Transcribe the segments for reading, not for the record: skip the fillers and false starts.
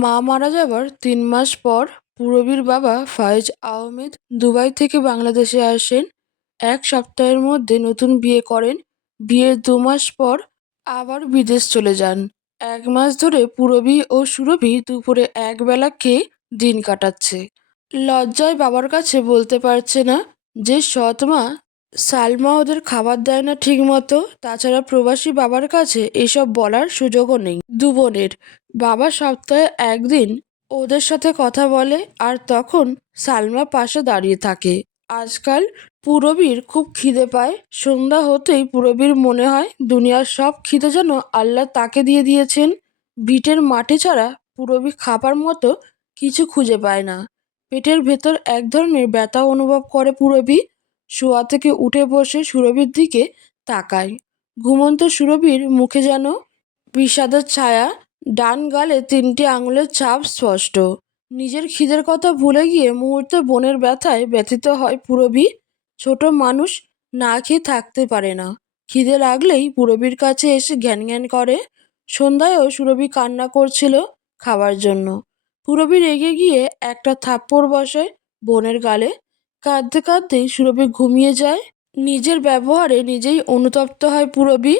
মা মারা যাবার ৩ মাস পর পূরবীর বাবা ফায়েজ আহমেদ দুবাই থেকে বাংলাদেশে আসেন। ১ সপ্তাহের মধ্যে নতুন বিয়ে করেন। বিয়ের ২ মাস পর আবার বিদেশ চলে যান। ১ মাস ধরে পূরবী ও সুরভি দুপুরে একবেলা খেয়ে দিন কাটাচ্ছে। লজ্জায় বাবার কাছে বলতে পারছে না যে সৎ মা সালমা ওদের খাবার দেয় না ঠিক মতো। তাছাড়া প্রবাসী বাবার কাছে এসব বলার সুযোগও নেই দু বোনের। বাবা সপ্তাহে একদিন ওদের সাথে কথা বলে, আর তখন সালমা পাশে দাঁড়িয়ে থাকে। আজকাল পূরবীর খুব খিদে পায়। সন্ধ্যা হতেই পূরবীর মনে হয় দুনিয়ার সব খিদে যেন আল্লাহ তাকে দিয়ে দিয়েছেন। ভিটের মাটি ছাড়া পূরবী খাবার মতো কিছু খুঁজে পায় না। পেটের ভেতর এক ধরনের ব্যথা অনুভব করে পূরবী। শোয়া থেকে উঠে বসে সুরভির দিকে তাকায়। ঘুমন্ত সুরভির মুখে যেন বিষাদের ছায়া, ডান গালে ৩টি আঙুলের ছাপ স্পষ্ট। নিজের খিদের কথা ভুলে গিয়ে মুহূর্তে বোনের ব্যথায় ব্যথিত হয় পূরবী। ছোট মানুষ না খেয়ে থাকতে পারে না। খিদে লাগলেই পূরবীর কাছে এসে ঘ্যান ঘ্যান করে। সন্ধ্যায়ও সুরভি কান্না করছিল খাবার জন্য। পূরবী রেগে গিয়ে একটা থাপ্পড় বসায় বোনের গালে। কাঁদতে কাঁদতেই সুরভি ঘুমিয়ে যায়। নিজের ব্যবহারে নিজেই অনুতপ্ত হয় পূরবী।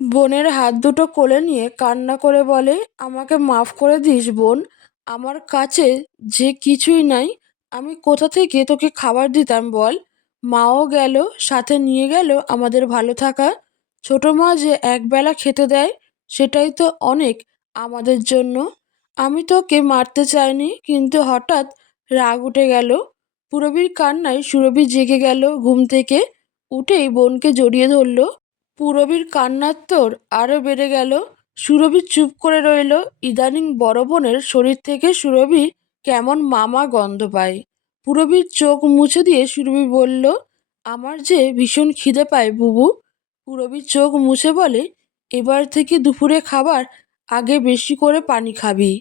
বোনের হাত দুটো কোলে নিয়ে কান্না করে বলে, আমাকে মাফ করে দিস বোন। আমার কাছে যে কিছুই নাই, আমি কোথা থেকে তোকে খাবার দিতাম বল। মাও গেল, সাথে নিয়ে গেল আমাদের ভালো থাকা। ছোট মা যে একবেলা খেতে দেয়, সেটাই তো অনেক আমাদের জন্য। আমি তোকে মারতে চাইনি, কিন্তু হঠাৎ রাগ উঠে গেল। পূরবীর কান্নায় সুরভি জেগে গেল ঘুম থেকে। উঠেই বোনকে জড়িয়ে ধরল। পূরবীর কান্নার তোর আরও বেড়ে গেল। সুরভি চুপ করে রইল। ইদানিং বড় বোনের শরীর থেকে সুরভি কেমন মামা গন্ধ পায়। পূরবীর চোখ মুছে দিয়ে সুরভি বলল, আমার যে ভীষণ খিদে পায় বুবু। পূরবীর চোখ মুছে বলে, এবার থেকে দুপুরে খাবার আগে বেশি করে পানি খাবি।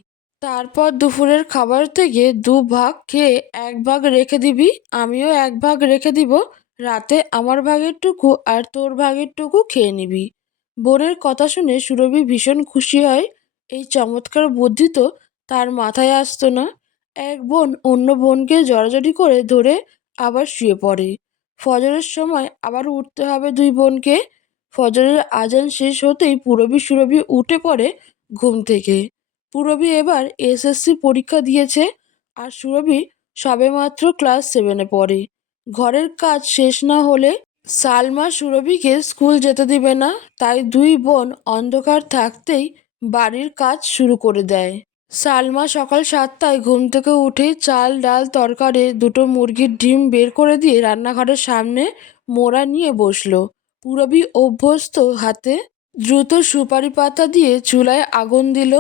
তারপর দুপুরের খাবার থেকে ২ ভাগ খেয়ে ১ ভাগ রেখে দিবি। আমিও ১ ভাগ রেখে দিব। রাতে আমার ভাগেরটুকু আর তোর ভাগেরটুকু খেয়ে নিবি। বোনের কথা শুনে সুরভি ভীষণ খুশি হয়। এই চমৎকার বুদ্ধি তো তার মাথায় আসতো না। এক বোন অন্য বোনকে জড়াজড়ি করে ধরে আবার শুয়ে পড়ে। ফজরের সময় আবার উঠতে হবে দুই বোনকে। ফজরের আজান শেষ হতেই পূরবী সুরভি উঠে পড়ে ঘুম থেকে। পূরবী এবার এসএসসি পরীক্ষা দিয়েছে, আর সুরভি সবেমাত্র ক্লাস 7-এ পড়ে। ঘরের কাজ শেষ না হলে সালমা সুরভিকে স্কুল যেতে দিবে না। তাই দুই বোন অন্ধকার থাকতেই বাড়ির কাজ শুরু করে দেয়। সালমা সকাল 7টায় ঘুম থেকে উঠে চাল ডাল তরকারি, দুটো মুরগির ডিম বের করে দিয়ে রান্নাঘরের সামনে মোড়া নিয়ে বসলো। পূরবী অভ্যস্ত হাতে দ্রুত সুপারি পাতা দিয়ে চুলায় আগুন দিল।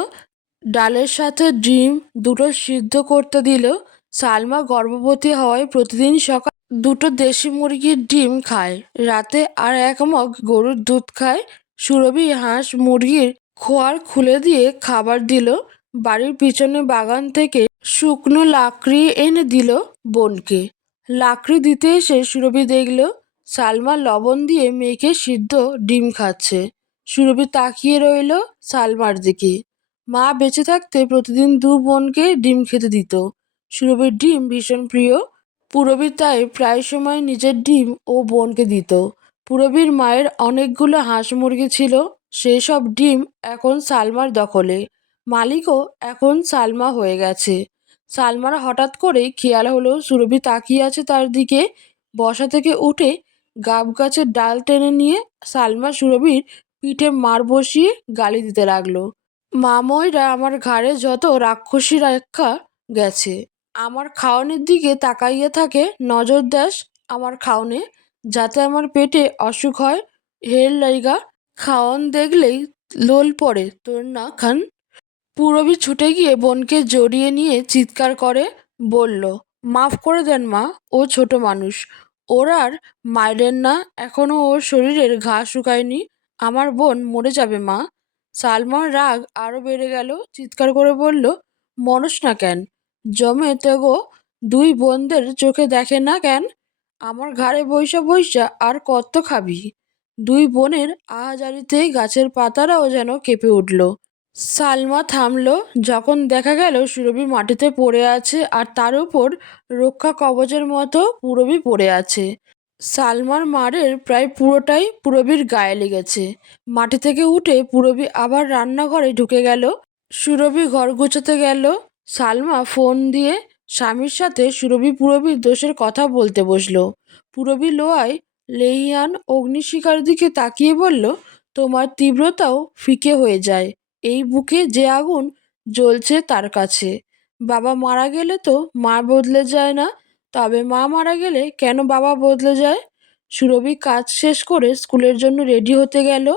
ডালের সাথে ডিম দুটো সিদ্ধ করতে দিল। সালমা গর্ভবতী হওয়ায় প্রতিদিন সকাল দুটো দেশি মুরগির ডিম খায়, রাতে আর 1 মগ গরুর দুধ খায়। সুরভি হাঁস মুরগির খোয়ার খুলে দিয়ে খাবার দিল। বাড়ির পিছনে বাগান থেকে শুকনো লাকড়ি এনে দিল বোনকে। লাকড়ি দিতে এসে সুরভি দেখল সালমা লবণ দিয়ে মেখে সিদ্ধ ডিম খাচ্ছে। সুরভি তাকিয়ে রইল সালমার দিকে। মা বেঁচে থাকতে প্রতিদিন দু বোনকে ডিম খেতে দিত। সুরভির ডিম ভীষণ প্রিয়। পূরবী তাই প্রায় সময় নিজের ডিম ও বোনকে দিত। পূরবীর মায়ের অনেকগুলো হাঁস মুরগি ছিল। সেই সব ডিম এখন সালমার দখলে। মালিকও এখন সালমা হয়ে গেছে। সালমার হঠাৎ করেই খেয়াল হলো সুরভি তাকিয়ে আছে তার দিকে। বসা থেকে উঠে গাব গাছের ডাল টেনে নিয়ে সালমা সুরভির পিঠে মার বসিয়ে গালি দিতে লাগলো। মামইরা আমার ঘাড়ে যত রাক্ষসী রেখা গেছে। আমার খাওয়ানোর দিকে তাকাইয়া থাকে, নজর দেশ আমার খাওনে, যাতে আমার পেটে অসুখ হয়। হের লাইগা খাওন দেখলেই লোল পড়ে তোর না খান। পূরবী ছুটে গিয়ে বোনকে জড়িয়ে নিয়ে চিৎকার করে বলল, মাফ করে দেন মা, ও ছোট মানুষ, ওর আর মাইরেন না। এখনো ওর শরীরের ঘা শুকায়নি। আমার বোন মরে যাবে মা। সালমার রাগ আরো বেড়ে গেল। চিৎকার করে বলল, মরস না কেন? জমে তেগো দুই বোনদের চোখে দেখে না কেন? আমার ঘাড়ে বইসা বইসা আর কত খাবি? দুই বোনের আহাজারিতে গাছের পাতারাও যেন কেঁপে উঠল। সালমা থামলো যখন দেখা গেল সুরভি মাটিতে পড়ে আছে আর তার উপর রক্ষা কবচের মতো পুরবী পড়ে আছে। সালমার মারের প্রায় পুরোটাই পুরবীর গায়ে লেগেছে। মাটি থেকে উঠে পুরবী আবার রান্নাঘরে ঢুকে গেল। সুরভি ঘর গোছাতে গেল। সালমা ফোন দিয়ে স্বামীর সাথে সুরভি পুরবীর দোষের কথা বলতে বসলো। পুরবী লোয়ায় লেহিয়ান অগ্নিশিখার দিকে তাকিয়ে বলল, তোমার তীব্রতাও ফিকে হয়ে যায় এই বুকে যে আগুন জ্বলছে তার কাছে। বাবা মারা গেলে তো মা বদলে যায় না, তবে মা মারা গেলে কেন বাবা বদলে যায়? সুরভি কাজ শেষ করে স্কুলের জন্য রেডি হতে গেল।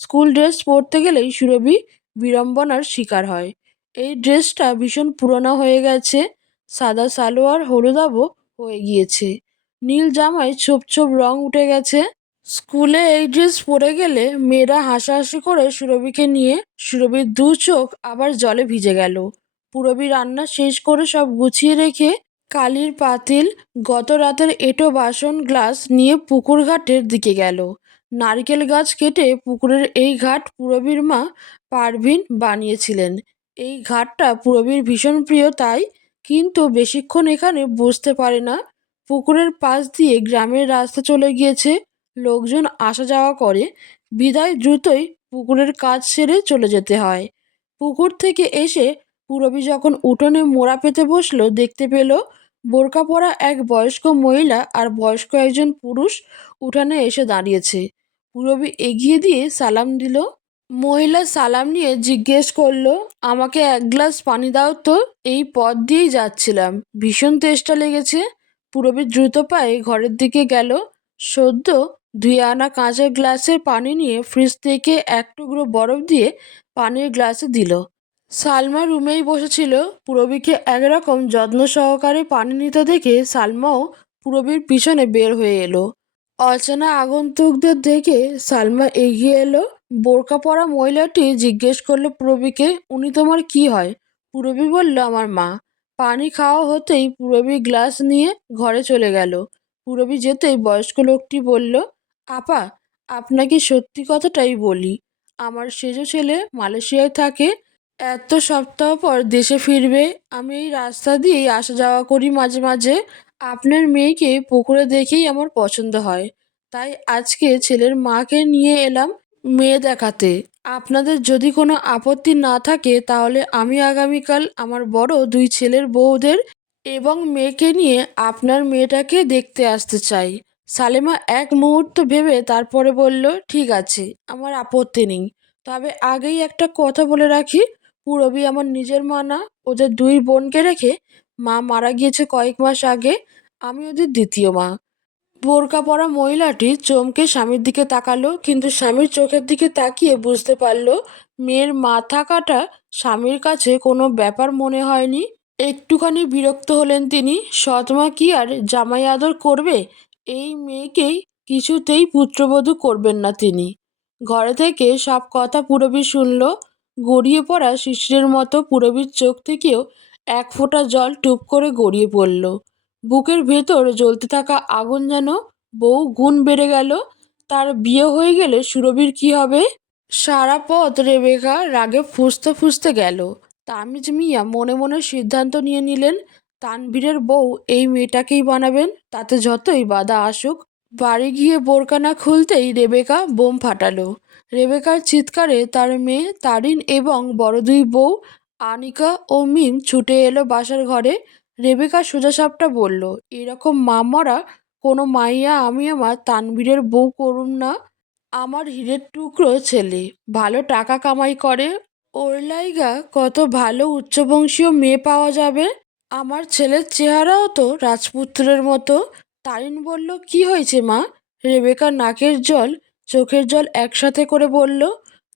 স্কুল ড্রেস পরতে গেলেই সুরভি বিড়ম্বনার শিকার হয়। এই ড্রেসটা ভীষণ পুরনো হয়ে গেছে, সাদা সালোয়ার হলুদাবো হয়ে গিয়েছে, নীল জামায় ছোপ ছোপ রং উঠে গেছে। স্কুলে এই ড্রেস পরে গেলে মেয়েরা হাসাহাসি করে সুরভিকে নিয়ে। সুরভির দু চোখ আবার জলে ভিজে গেল। পুরবী রান্না শেষ করে সব গুছিয়ে রেখে কালির পাতিল, গত রাতের এঁটো বাসন গ্লাস নিয়ে পুকুর ঘাটের দিকে গেল। নারকেল গাছ কেটে পুকুরের এই ঘাট পুরবীর মা পারভিন বানিয়েছিলেন। এই ঘাটটা পুরবীর ভীষণ প্রিয় তাই, কিন্তু বেশিক্ষণ এখানে বসতে পারে না। পুকুরের পাশ দিয়ে গ্রামের রাস্তা চলে গিয়েছে, লোকজন আসা যাওয়া করে, বিদায় দ্রুতই পুকুরের কাজ সেরে চলে যেতে হয়। পুকুর থেকে এসে পুরবী যখন উঠোনে মোড়া পেতে বসলো, দেখতে পেল বোরকা পরা এক বয়স্ক মহিলা আর বয়স্ক একজন পুরুষ উঠানে এসে দাঁড়িয়েছে। পুরবী এগিয়ে দিয়ে সালাম দিল। মহিলা সালাম নিয়ে জিজ্ঞেস করলো, আমাকে এক গ্লাস পানি দাও তো, এই পথ দিয়েই যাচ্ছিলাম, ভীষণ তেষ্টা লেগেছে। পুরবী দ্রুত পায়ে ঘরের দিকে গেল। সদ্য ধুয়ে আনা কাঁচের গ্লাসের পানি নিয়ে ফ্রিজ থেকে এক টুকরো বরফ দিয়ে পানির গ্লাসে দিল। সালমা রুমেই বসেছিল। পুরবীকে একরকম যত্ন সহকারে পানি নিতে দেখে সালমাও পুরবীর পিছনে বের হয়ে এলো। অচেনা আগন্তুকদের দেখে সালমা এগিয়ে এলো। বোরকা পরা মহিলাটি জিজ্ঞেস করলো পুরবীকে, উনি তোমার কি হয়? পুরবী বলল, আমার মা। পানি খাওয়া হতেই পুরবী গ্লাস নিয়ে ঘরে চলে গেল। পুরবী যেতেই বয়স্ক লোকটি বলল, আপা, আপনাকে সত্যি কথাটাই বলি, আমার সেজো ছেলে মালয়েশিয়ায় থাকে, এত সপ্তাহ পর দেশে ফিরবে। আমি এই রাস্তা দিয়েই আসা যাওয়া করি মাঝে মাঝে। আপনার মেয়েকে পুকুরে দেখেই আমার পছন্দ হয়, তাই আজকে ছেলের মাকে নিয়ে এলাম মেয়ে দেখাতে। আপনাদের যদি কোনো আপত্তি না থাকে তাহলে আমি আগামীকাল আমার বড় দুই ছেলের বউদের এবং মেয়েকে নিয়ে আপনার মেয়েটাকে দেখতে আসতে চাই। সালেমা এক মুহূর্ত ভেবে তারপরে বলল, ঠিক আছে, আমার আপত্তি নেই, তবে আগেই একটা কথা বলে রাখি, পুরবী আমার নিজের মা না। ওদের দুই বোনকে রেখে মা মারা গিয়েছে কয়েক মাস আগে, আমি ওদের দ্বিতীয় মা। বোরকা পরা মহিলাটি চমকে স্বামীর দিকে তাকালো, কিন্তু স্বামীর চোখের দিকে তাকিয়ে বুঝতে পারল মেয়ের মা থাকাটা স্বামীর কাছে কোনো ব্যাপার মনে হয়নি। একটুখানি বিরক্ত হলেন তিনি। সৎমা কি আর জামাই আদর করবে? এই মেয়েকেই কিছুতেই পুত্রবধূ করবেন না তিনি। ঘরে থেকে সব কথা পুরবী শুনল। গড়িয়ে পড়া শিশিরের মতো পুরবীর চোখ থেকেও এক ফোঁটা জল টুপ করে গড়িয়ে পড়ল। বুকের ভেতর জ্বলতে থাকা আগুন যেন বহু গুণ বেড়ে গেল। তার বিয়ে হয়ে গেলে সুরভির কি হবে? সারা পথ রেবেকা রাগে ফুঁসতে ফুঁসতে গেল। তামিজ মিয়া মনে মনে সিদ্ধান্ত নিয়ে নিলেন, তানভীরের বউ এই মেয়েটাকেই বানাবেন, তাতে যতই বাধা আসুক। বাড়ি গিয়ে বোরকা না খুলতেই রেবেকা বোম ফাটালো। রেবেকার চিৎকারে তার মেয়ে তারিন এবং বড় দুই বউ আনিকা ও মিম ছুটে এলো বাসার ঘরে। রেবেকা সোজাসাপটা বলল, এরকম মা মরা কোনো মাইয়া আমি আমার তানভীরের বউ করুম না। আমার হীরের টুকরো ছেলে, ভালো টাকা কামাই করে, ওর লাইগা কত ভালো উচ্চবংশীয় মেয়ে পাওয়া যাবে। আমার ছেলের চেহারাও তো রাজপুত্রের মতো। তারিন বলল, কি হয়েছে মা? রেবেকা নাকের জল চোখের জল একসাথে করে বলল,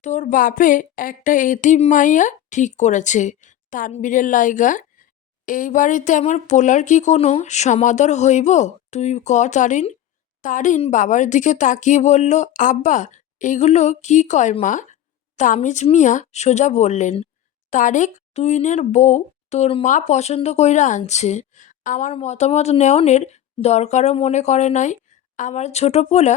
তোর বাপে একটা এতিম মাইয়া ঠিক করেছে তানবীরের লাইগা। এই বাড়িতে আমার পোলার কি কোনো সমাদর হইব? তুই ক তারিন। তারিন বাবার দিকে তাকিয়ে বলল, আব্বা, এগুলো কি কয় মা? তামিজ মিয়া সোজা বললেন, তারেক তুইনের বউ তোর মা পছন্দ কইরা আনছে, আমার মতামত নেওনের দরকারও মনে করে নাই। আমার ছোট পোলা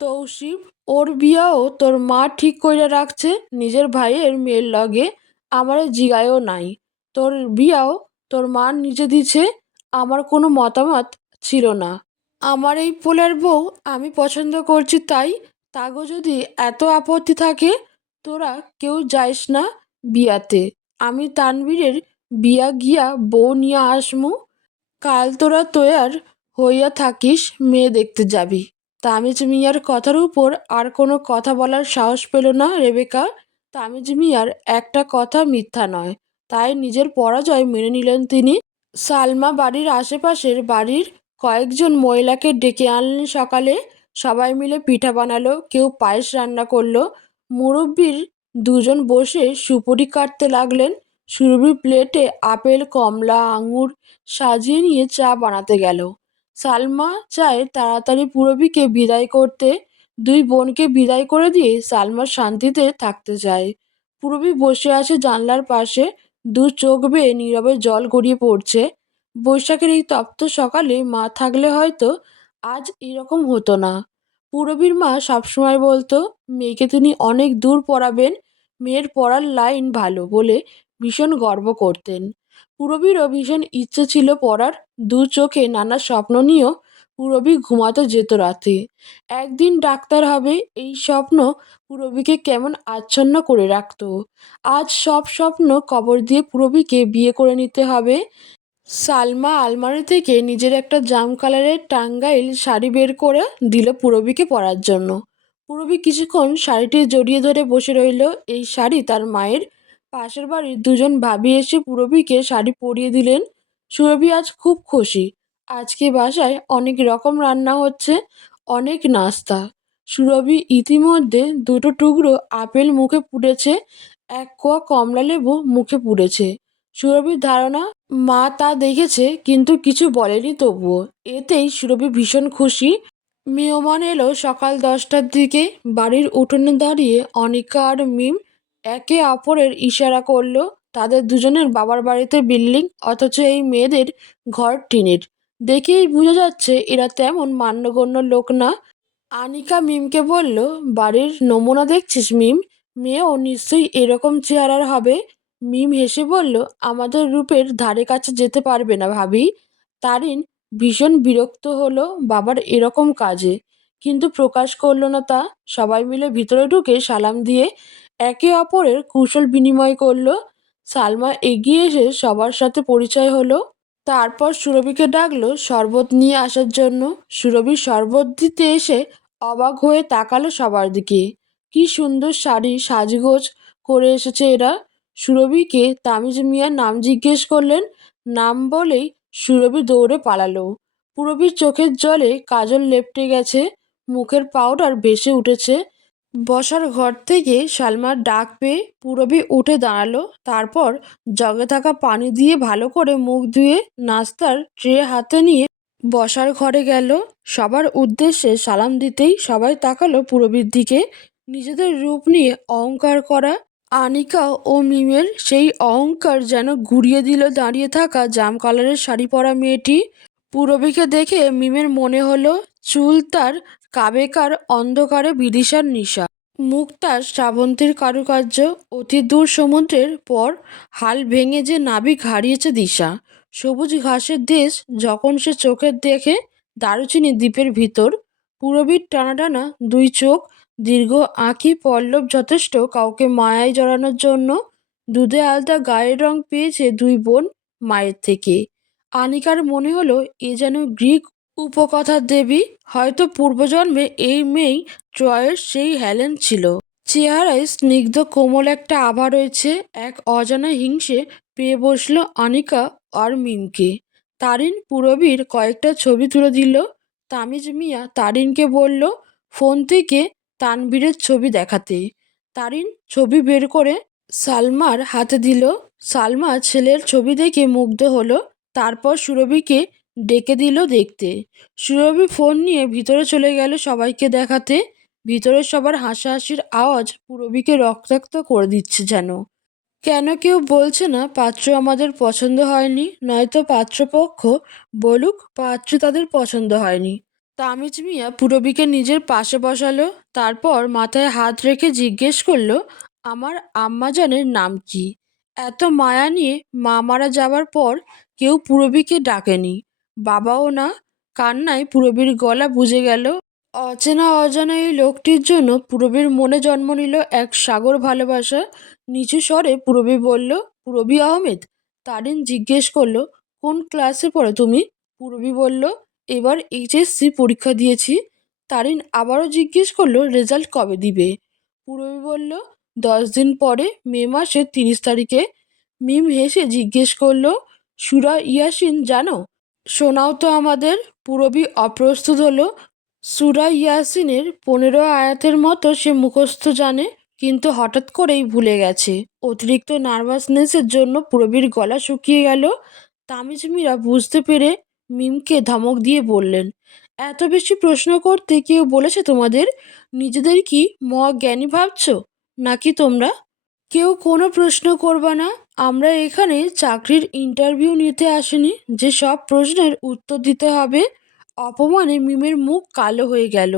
তৌসিফ, ওর বিয়াও তোর মা ঠিক কইরা রাখছে নিজের ভাইয়ের মেয়ের লগে। আমারে জিগায়ও নাই। তোর বিয়াও তোর মা নিজে দিছে, আমার কোনো মতামত ছিল না। আমার এই পোলার বউ আমি পছন্দ করছি তাই, তাগো যদি এত আপত্তি থাকে তোরা কেউ যাইস না বিয়াতে। আমি তানবীরের বিয়া গিয়া বউ নিয়া আসমু। কাল তোরা তৈয়ার হইয়া থাকিস, মেয়ে দেখতে যাবি। তামিজ মিয়ার কথার উপর আর কোনো কথা বলার সাহস পেল না রেবেকা। তামিজ মিয়ার একটা কথা মিথ্যা নয়, তাই নিজের পরাজয় মেনে নিলেন তিনি। সালমা বাড়ির আশেপাশের বাড়ির কয়েকজন মহিলাকে ডেকে আনলেন সকালে। সবাই মিলে পিঠা বানালো, কেউ পায়েস রান্না করলো। মুরব্বির দুজন বসে সুপুরি কাটতে লাগলেন। সুরভির প্লেটে আপেল, কমলা, আঙুর সাজিয়ে নিয়ে চা বানাতে গেল। সালমা চায় তাড়াতাড়ি পূরবীকে বিদায় করতে। দুই বোনকে বিদায় করে দিয়ে সালমা শান্তিতে থাকতে চায়। পূরবী বসে আছে জানলার পাশে, দু চোখ বেয়ে নীরবে জল গড়িয়ে পড়ছে। বৈশাখের এই তপ্ত সকালে মা থাকলে হয়তো আজ এরকম হতো না। পূরবীর মা সবসময় বলতো মেয়েকে তিনি অনেক দূর পড়াবেন। মেয়ের পড়ার লাইন ভালো বলে ভীষণ গর্ব করতেন। পূরবীরও ভীষণ ইচ্ছে ছিল পড়ার। দু চোখে নানা স্বপ্ন নিয়েও পূরবী ঘুমাতে যেত রাতে। একদিন ডাক্তার হবে, এই স্বপ্ন পূরবীকে কেমন আচ্ছন্ন করে রাখত। আজ সব স্বপ্ন কবর দিয়ে পূরবীকে বিয়ে করে নিতে হবে। সালমা আলমারি থেকে নিজের একটা জাম কালারের টাঙ্গাইল শাড়ি বের করে দিল পূরবীকে পরার জন্য। পূরবী কিছুক্ষণ শাড়িটি জড়িয়ে ধরে বসে রইল। এই শাড়ি তার মায়ের। পাশের বাড়ির দুজন ভাবি এসে পূরবীকে শাড়ি পরিয়ে দিলেন। সুরভি আজ খুব খুশি। আজকে বাসায় অনেক রকম রান্না হচ্ছে, অনেক নাস্তা। সুরভি ইতিমধ্যে দুটো টুকরো আপেল মুখে পুড়েছে, এক কোয়া কমলা লেবু মুখে পুড়েছে। সুরভির ধারণা মা তা দেখেছে কিন্তু কিছু বলেনি তবুও। এতেই সুরভি ভীষণ খুশি। মেহমান এলো সকাল 10টার দিকে। বাড়ির উঠোনে দাঁড়িয়ে অনিকা আর মিম একে অপরের ইশারা করলো। তাদের দুজনের বাবার বাড়িতে বিল্ডিং, অথচ এই মেয়েদের ঘর টিনের। দেখেই বোঝা যাচ্ছে এরা তেমন মান্যগণ্য লোক না। আনিকা মিমকে বলল, বাড়ির নমুনা দেখছিস মিম? মেয়েও নিশ্চয়ই এরকম চেহারার হবে। মিম হেসে বলল, আমাদের রূপের ধারে কাছে যেতে পারবে না ভাবি। তারিন ভীষণ বিরক্ত হলো বাবার এরকম কাজে, কিন্তু প্রকাশ করলো না তা। সবাই মিলে ভিতরে ঢুকে সালাম দিয়ে একে অপরের কুশল বিনিময় করলো। সালমা এগিয়ে এসে সবার সাথে পরিচয় হলো। তারপর সুরভিকে ডাকলো শরবত নিয়ে আসার জন্য। সুরভি শরবত দিতে এসে অবাক হয়ে তাকালো সবার দিকে। কি সুন্দর শাড়ি সাজগোজ করে এসেছে এরা। সুরভিকে তামিজ মিয়া নাম জিজ্ঞেস করলেন। নাম বলেই সুরভি দৌড়ে পালালো। পূরবীর চোখের জলে কাজল লেপটে গেছে, মুখের পাউডার ভেসে উঠেছে। বসার ঘর থেকে সালমার ডাক পেয়ে পূরবী উঠে দাঁড়ালো। তারপর জগে থাকা পানি দিয়ে ভালো করে মুখ ধুয়ে নাস্তার ট্রে হাতে নিয়ে বসার ঘরে গেল। সবার উদ্দেশ্যে সালাম দিতেই সবাই তাকালো পূরবীর দিকে। নিজেদের রূপ নিয়ে অহংকার করা আনিকা ও মিমের সেই অহংকার যেন ঘুরিয়ে দিল দাঁড়িয়ে থাকা জাম কালারের শাড়ি পরা মেয়েটি। পূরবীকে দেখে মিমের মনে হলো চুল তার কাবেকার অন্ধকারে বিদিশার নিশা, মুখ তার শ্রাবন্তীর কারুকার্য। অতি দূর সমুদ্রের পর হাল ভেঙে যে নাবিক হারিয়েছে দিশা। সবুজ ঘাসের দেশ যখন সে চোখে দেখে দারুচিনি দ্বীপের ভিতর। পূরবীর টানা টানা দুই চোখ, দীর্ঘ আঁখি পল্লব যথেষ্ট কাউকে মায়ায় জড়ানোর জন্য। দুধে আলতা গায়ের রং পেয়েছে দুই বোন মায়ের থেকে। আনিকার মনে হলো এ যেন গ্রিক উপকথার দেবী। হয়তো পূর্বজন্মে এই মেয়েই ট্রয়ের সেই হেলেন ছিল। চেহারায় স্নিগ্ধ কোমল একটা আভা রয়েছে। এক অজানা হিংসে পেয়ে বসলো আনিকা আর মিমকে। তারিন পূরবীর কয়েকটা ছবি তুলে দিল। তামিজ মিয়া তারিনকে বলল ফোন থেকে তানভীরের ছবি দেখাতে। তারিন ছবি বের করে সালমার হাতে দিল। সালমা ছেলের ছবি দেখে মুগ্ধ হলো। তারপর সুরভিকে ডেকে দিল দেখতে। সুরভি ফোন নিয়ে ভিতরে চলে গেল সবাইকে দেখাতে। ভিতরে সবার হাসাহাসির আওয়াজ পূরবীকে রক্তাক্ত করে দিচ্ছে যেন। কেন কেউ বলছে না পাত্র আমাদের পছন্দ হয়নি, নয়তো পাত্রপক্ষ বলুক পাত্র তাদের পছন্দ হয়নি। তামিজ মিয়া পূরবীকে নিজের পাশে বসালো। তারপর মাথায় হাত রেখে জিজ্ঞেস করলো, আমার আম্মাজানের নাম কি? এত মায়া নিয়ে মা মারা যাবার পর কেউ পূরবীকে ডাকেনি, বাবাও না। কান্নায় পূরবীর গলা বুঝে গেল। অচেনা অজানা এই লোকটির জন্য পূরবীর মনে জন্ম নিল এক সাগর ভালোবাসা। নিচু স্বরে পূরবী বলল, পূরবী আহমেদ। তারিন জিজ্ঞেস করলো, কোন ক্লাসে পড়ো তুমি? পূরবী বলল, এবার এইচএসসি পরীক্ষা দিয়েছি। তারিন আবারও জিজ্ঞেস করলো, রেজাল্ট কবে দিবে? পূরবী বলল, 10 দিন পরে, মে মাসের 30 তারিখে। মিম হেসে জিজ্ঞেস করলো, সুরা ইয়াসিন জানো? শোনাও তো আমাদের। পূরবী অপ্রস্তুত হলো। সূরা ইয়াসিনের 15 আয়াতের মতো সে মুখস্থ জানে, কিন্তু হঠাৎ করেই ভুলে গেছে। অতিরিক্ত নার্ভাসনেসের জন্য পূরবীর গলা শুকিয়ে গেল। তামিজ মীরা বুঝতে পেরে মিমকে ধমক দিয়ে বললেন, এত বেশি প্রশ্ন করতে কেউ বলেছে তোমাদের? নিজেদের কি মহাজ্ঞানী ভাবছো নাকি তোমরা? কেউ কোনো প্রশ্ন করবা না। আমরা এখানে চাকরির ইন্টারভিউ নিতে আসিনি যে সব প্রশ্নের উত্তর দিতে হবে। অপমানে মিমের মুখ কালো হয়ে গেল।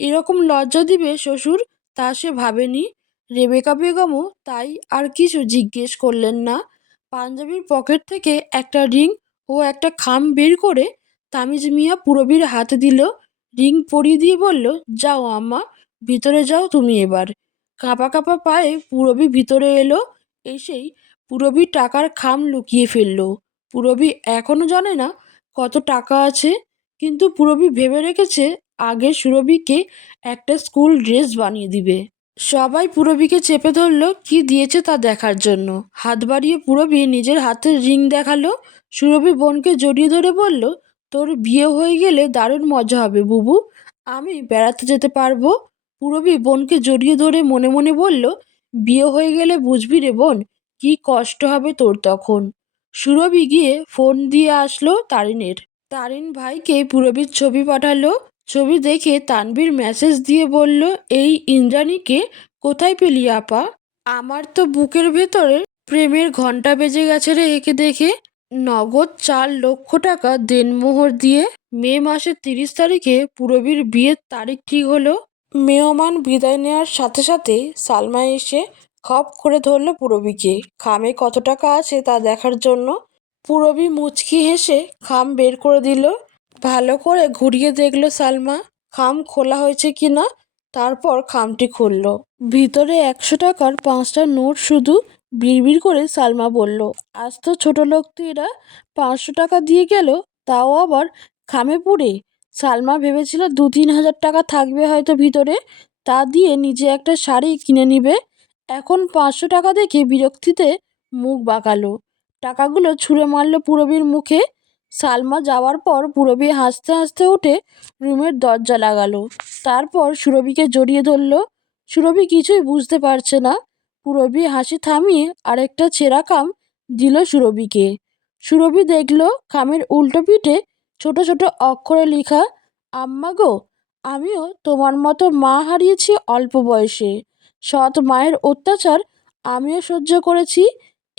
এরকম লজ্জা দিবে শ্বশুর তা সে ভাবেনি। রেবেকা বেগমও তাই আর কিছু জিজ্ঞেস করলেন না। পাঞ্জাবির পকেট থেকে একটা রিং ও একটা খাম বের করে তামিজ মিয়া পূরবীর হাতে দিল। রিং পরিয়ে দিয়ে বলল, যাও আম্মা, ভিতরে যাও তুমি এবার। কাঁপা কাঁপা পায়ে পূরবী ভিতরে এলো। এসেই পূরবী টাকার খাম লুকিয়ে ফেলল। পূরবী এখনো জানে না কত টাকা আছে, কিন্তু পূরবী ভেবে রেখেছে আগে সুরভিকে একটা স্কুল ড্রেস বানিয়ে দিবে। সবাই পূরবীকে চেপে ধরল কি দিয়েছে তা দেখার জন্য। হাত বাড়িয়ে পূরবী নিজের হাতের রিং দেখালো। সুরভি বোনকে জড়িয়ে ধরে বলল, তোর বিয়ে হয়ে গেলে দারুণ মজা হবে বুবু, আমি বেড়াতে যেতে পারবো। পূরবী বোনকে জড়িয়ে ধরে মনে মনে বলল, বিয়ে হয়ে গেলে বুঝবি রে বোন, কি কষ্ট হবে তোর তখন। সুরভি গিয়ে ফোন দিয়ে আসলো তারিনের। তারিন ভাইকে পূরবীর ছবি পাঠালো। ছবি দেখে তানভীর মেসেজ দিয়ে বলল, এই ইন্দ্রাণীকে কোথায় পেলি আপা? আমার তো বুকের ভেতরে প্রেমের ঘন্টা বেজে গেছে রে একে দেখে। নগদ 4 লক্ষ টাকা দেনমোহর দিয়ে মে মাসের 30 তারিখে পূরবীর বিয়ের তারিখ ঠিক হলো। মেহমান বিদায় নেওয়ার সাথে সাথে সালমা এসে খপ করে ধরল পূরবীকে, খামে কত টাকা আছে তা দেখার জন্য। পূরবী মুচকি হেসে খাম বের করে দিল। ভালো করে ঘুরিয়ে দেখল সালমা, খাম খোলা হয়েছে কিনা। তারপর খামটি খুলল। ভিতরে 100 টাকার 5টা নোট শুধু। বিড়বিড় করে সালমা বলল, আজ তো ছোট লোক তো এরা 500 টাকা দিয়ে গেল, তাও আবার খামে পুড়ে। সালমা ভেবেছিল 2-3 হাজার টাকা থাকবে হয়তো ভিতরে, তা দিয়ে নিজে একটা শাড়ি কিনে নিবে। এখন 500 টাকা দেখে বিরক্তিতে মুখ বাঁকালো। টাকাগুলো ছুঁড়ে মারল পূরবীর মুখে। সালমা যাওয়ার পর পূরবী হাসতে হাসতে উঠে রুমের দরজা লাগালো। তারপর সুরভিকে জড়িয়ে ধরল। সুরভি কিছুই বুঝতে পারছে না। পূরবী হাসি থামিয়ে আরেকটা ছেঁড়া খাম দিল সুরভিকে। সুরভি দেখল খামের উল্টো পিঠে ছোট ছোট অক্ষরে লেখা, আম্মা গো, আমিও তোমার মতো মা হারিয়েছি অল্প বয়সে। সৎ মায়ের অত্যাচার আমিও সহ্য করেছি।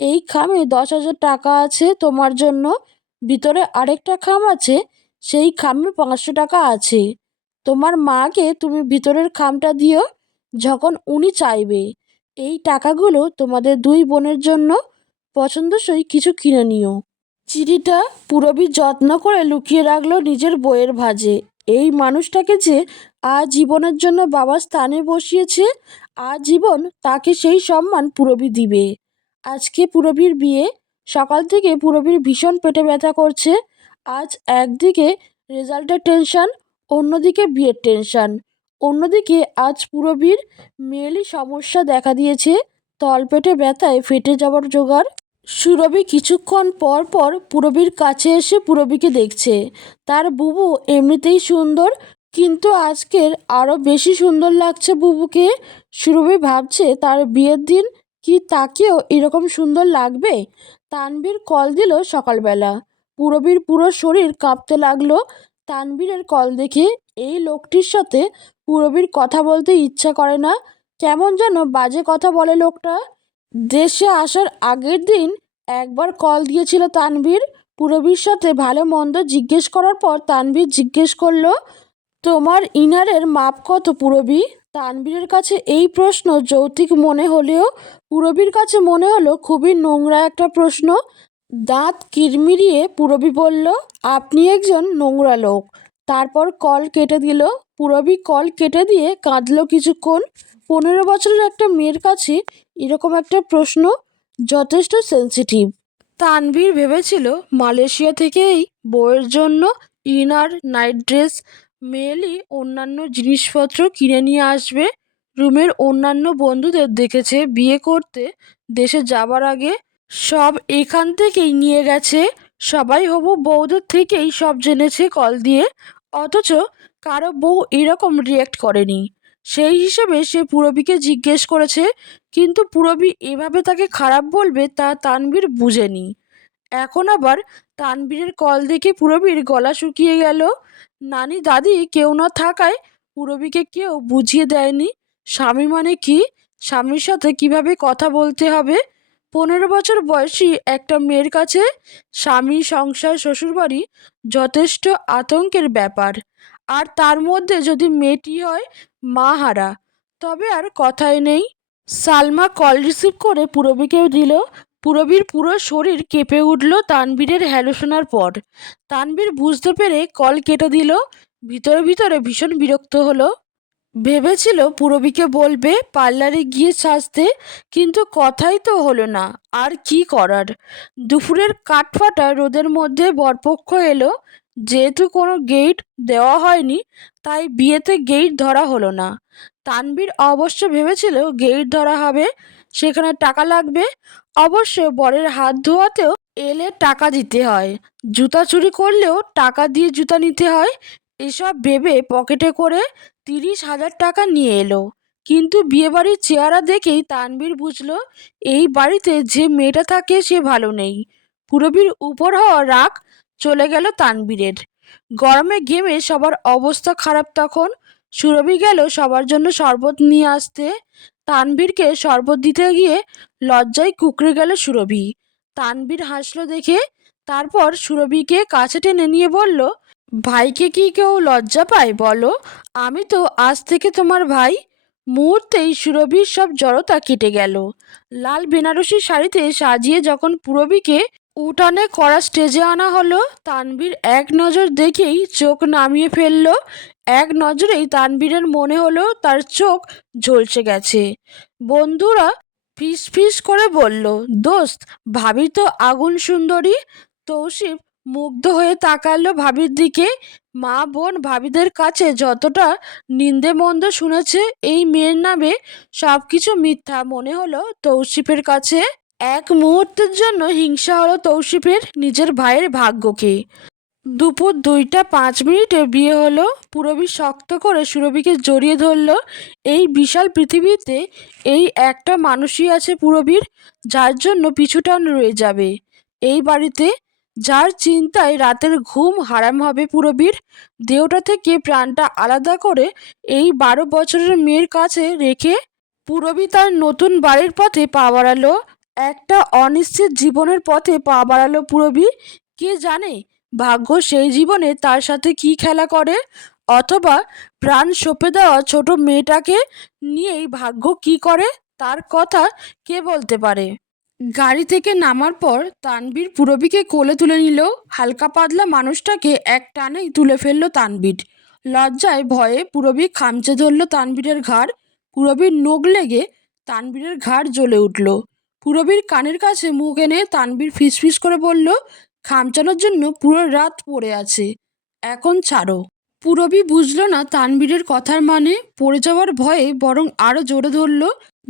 এই খামে 10,000 টাকা আছে তোমার জন্য। ভিতরে আরেকটা খাম আছে, সেই খামে 500 টাকা আছে। তোমার মাকে তুমি ভিতরের খামটা দিও যখন উনি চাইবে। এই টাকাগুলো তোমাদের 2 বোনের জন্য পছন্দসই কিছু কিনে নিও। চিঠিটা পূরবী যত্ন করে লুকিয়ে রাখলো নিজের বইয়ের ভাঁজে। এই মানুষটাকে যে আজীবনের জন্য বাবার স্থানে বসিয়েছে, আজীবন তাকে সেই সম্মান পূরবী দিবে। আজকে পূরবীর বিয়ে। সকাল থেকে পূরবীর ভীষণ পেটে ব্যথা করছে। আজ একদিকে রেজাল্টের টেনশন, অন্যদিকে বিয়ের টেনশন। অন্যদিকে আজ পূরবীর মেয়েলি সমস্যা দেখা দিয়েছে, তলপেটে ব্যথায় ফেটে যাওয়ার জোগাড়। সুরভি কিছুক্ষণ পর পর পূরবীর কাছে এসে পূরবীকে দেখছে। তার বুবু এমনিতেই সুন্দর, কিন্তু আজকের আরও বেশি সুন্দর লাগছে বুবুকে। সুরভি ভাবছে তার বিয়ের দিন কি তাকেও এরকম সুন্দর লাগবে। তানভীর কল দিল সকালবেলা। পূরবীর পুরো শরীর কাঁপতে লাগলো তানভীরের কল দেখে। এই লোকটির সাথে পূরবীর কথা বলতে ইচ্ছা করে না, কেমন যেন বাজে কথা বলে লোকটা। দেশে আসার আগের দিন একবার কল দিয়েছিল তানভীর। পূরবীর সাথে ভালো মন্দ জিজ্ঞেস করার পর তানভীর জিজ্ঞেস করলো, তোমার ইনারের মাপ কত পূরবী? তানবীরের কাছে এই প্রশ্ন যৌক্তিক মনে হলেও পূরবীর কাছে মনে হলো খুবই নোংরা একটা প্রশ্ন। দাঁত কিরমিরিয়ে পূরবী বলল, আপনি একজন নোংরা লোক। তারপর কল কেটে দিল। পূরবী কল কেটে দিয়ে কাঁদল কিছুক্ষণ। 15 বছরের একটা মেয়ের কাছে এরকম একটা প্রশ্ন যথেষ্ট সেন্সিটিভ। তানভীর ভেবেছিল মালয়েশিয়া থেকে এই বউয়ের জন্য ইনার, নাইট ড্রেস, মেয়েলি অন্যান্য জিনিসপত্র কিনে নিয়ে আসবে। রুমের অন্যান্য বন্ধুদের দেখেছে বিয়ে করতে দেশে যাবার আগে সব এখান থেকেই নিয়ে গেছে। সবাই হবু বউদের থেকেই সব জেনেছে কল দিয়ে, অথচ কারো বউ এরকম রিয়্যাক্ট করেনি। সেই হিসেবে সে পূরবীকে জিজ্ঞেস করেছে, কিন্তু পূরবী এভাবে তাকে খারাপ বলবে তা তানভীর বুঝেনি। এখন আবার তানভীরের কল দেখে পূরবীর গলা শুকিয়ে গেল। নানি দাদি কেউ না থাকায় পূরবীকে কেউ বুঝিয়ে দেয়নি স্বামী মানে কি, স্বামীর সাথে কিভাবে কথা বলতে হবে। 15 বছর বয়সী একটা মেয়ের কাছে স্বামী, সংসার, শ্বশুরবাড়ি যথেষ্ট আতঙ্কের ব্যাপার। আর তার মধ্যে যদি মেয়েটি হয় মাহারা, তবে আর কথাই নেই। সালমা কল রিসিভ করে পূরবীকে দিল। পূরবীর পুরো শরীর কেঁপে উঠল তানভীরের হ্যালো শোনার পর। তানভীর বুঝতে পেরে কল কেটে দিল। ভিতরে ভিতরে ভীষণ বিরক্ত হলো। ভেবেছিল পূরবীকে বলবে পার্লারে গিয়ে সাজতে, কিন্তু কথাই তো হলো না। আর কি করার। দুপুরের কাঠফাটা রোদের মধ্যে বরপক্ষ এলো। যেহেতু কোনো গেট দেওয়া হয়নি তাই বিয়েতে গেট ধরা হলো না। তানভীর অবশ্য ভেবেছিল গেট ধরা হবে, সেখানে টাকা লাগবে। অবশ্য বরের হাত ধোয়াতেও এলে টাকা দিতে হয়, জুতা চুরি করলেও টাকা দিয়ে জুতা নিতে হয়। এসব ভেবে পকেটে করে 30,000 টাকা নিয়ে এলো। কিন্তু বিয়েবাড়ির চেহারা দেখেই তানভীর বুঝলো এই বাড়িতে যে মেয়েটা থাকে সে ভালো নেই। পূরবীর উপর হওয়া রাগ চলে গেল তানভীরের। গরমে ঘেমে সবার অবস্থা খারাপ তখন। সুরভি গেল সবার জন্য শরবত নিয়ে আসতে। তানভীরকে শরবত দিতে গিয়ে লজ্জায় কুঁকড়ে গেল সুরভি। তানভীর হাসলো দেখে। তারপর সুরভিকে কাছে টেনে নিয়ে বলল, ভাইকে কি কেউ লজ্জা পায় বলো? আমি তো আজ থেকে তোমার ভাই। মুহূর্তেই সুরভির সব জড়তা কেটে গেল। লাল বেনারসি শাড়িতে সাজিয়ে যখন পূরবীকে উঠানে করা স্টেজে আনা হলো, তানভীর এক নজর দেখেই চোখ নামিয়ে ফেলল। এক নজরেই তানভীরের মনে হলো তার চোখ ঝলসে গেছে। বন্ধুরা ফিস ফিস করে বলল, দোস্ত ভাবি তো আগুন সুন্দরী। তৌসিফ মুগ্ধ হয়ে তাকালো ভাবির দিকে। মা বোন ভাবিদের কাছে যতটা নিন্দে মন্দ শুনেছে এই মেয়ের নামে, সব কিছু মিথ্যা মনে হলো তৌসিফের কাছে। এক মুহূর্তের জন্য হিংসা হলো তৌসিফের নিজের ভাইয়ের ভাগ্যকে। দুপুর 2টা 5 মিনিটে বিয়ে হলো। পূরবী শক্ত করে সুরভিকে জড়িয়ে ধরল। এই বিশাল পৃথিবীতে এই একটা মানুষই আছে পূরবীর, যার জন্য পিছুটান রয়ে যাবে এই বাড়িতে, যার চিন্তায় রাতের ঘুম হারাম হবে পূরবীর। দেহটা থেকে প্রাণটা আলাদা করে এই 12 বছরের মেয়ের কাছে রেখে পূরবী তার নতুন বাড়ির পথে পা বাড়ালো। একটা অনিশ্চিত জীবনের পথে পা বাড়ালো পূরবী। কে জানে ভাগ্য সেই জীবনে তার সাথে কি খেলা করে, অথবা প্রাণ সঁপে দেওয়া ছোট মেয়েটাকে নিয়েই ভাগ্য কি করে তার কথা কে বলতে পারে। গাড়ি থেকে নামার পর তানভীর পূরবীকে কোলে তুলে নিল। হালকা পাতলা মানুষটাকে এক টানেই তুলে ফেললো তানভীর। লজ্জায় ভয়ে পূরবী খামচে ধরল তানভীরের ঘাড়। পূরবীর নোক লেগে তানভীরের ঘাড় জ্বলে উঠল। পূরবীর কানের কাছে মুখ এনে তানভীর ফিসফিস করে বলল, খামচানোর জন্য পুরো রাত পড়ে আছে, এখন ছাড়ো। পূরবী বুঝল না তানভীরের কথার মানে, পড়ে যাওয়ার ভয়ে বরং আরো জোরে ধরল।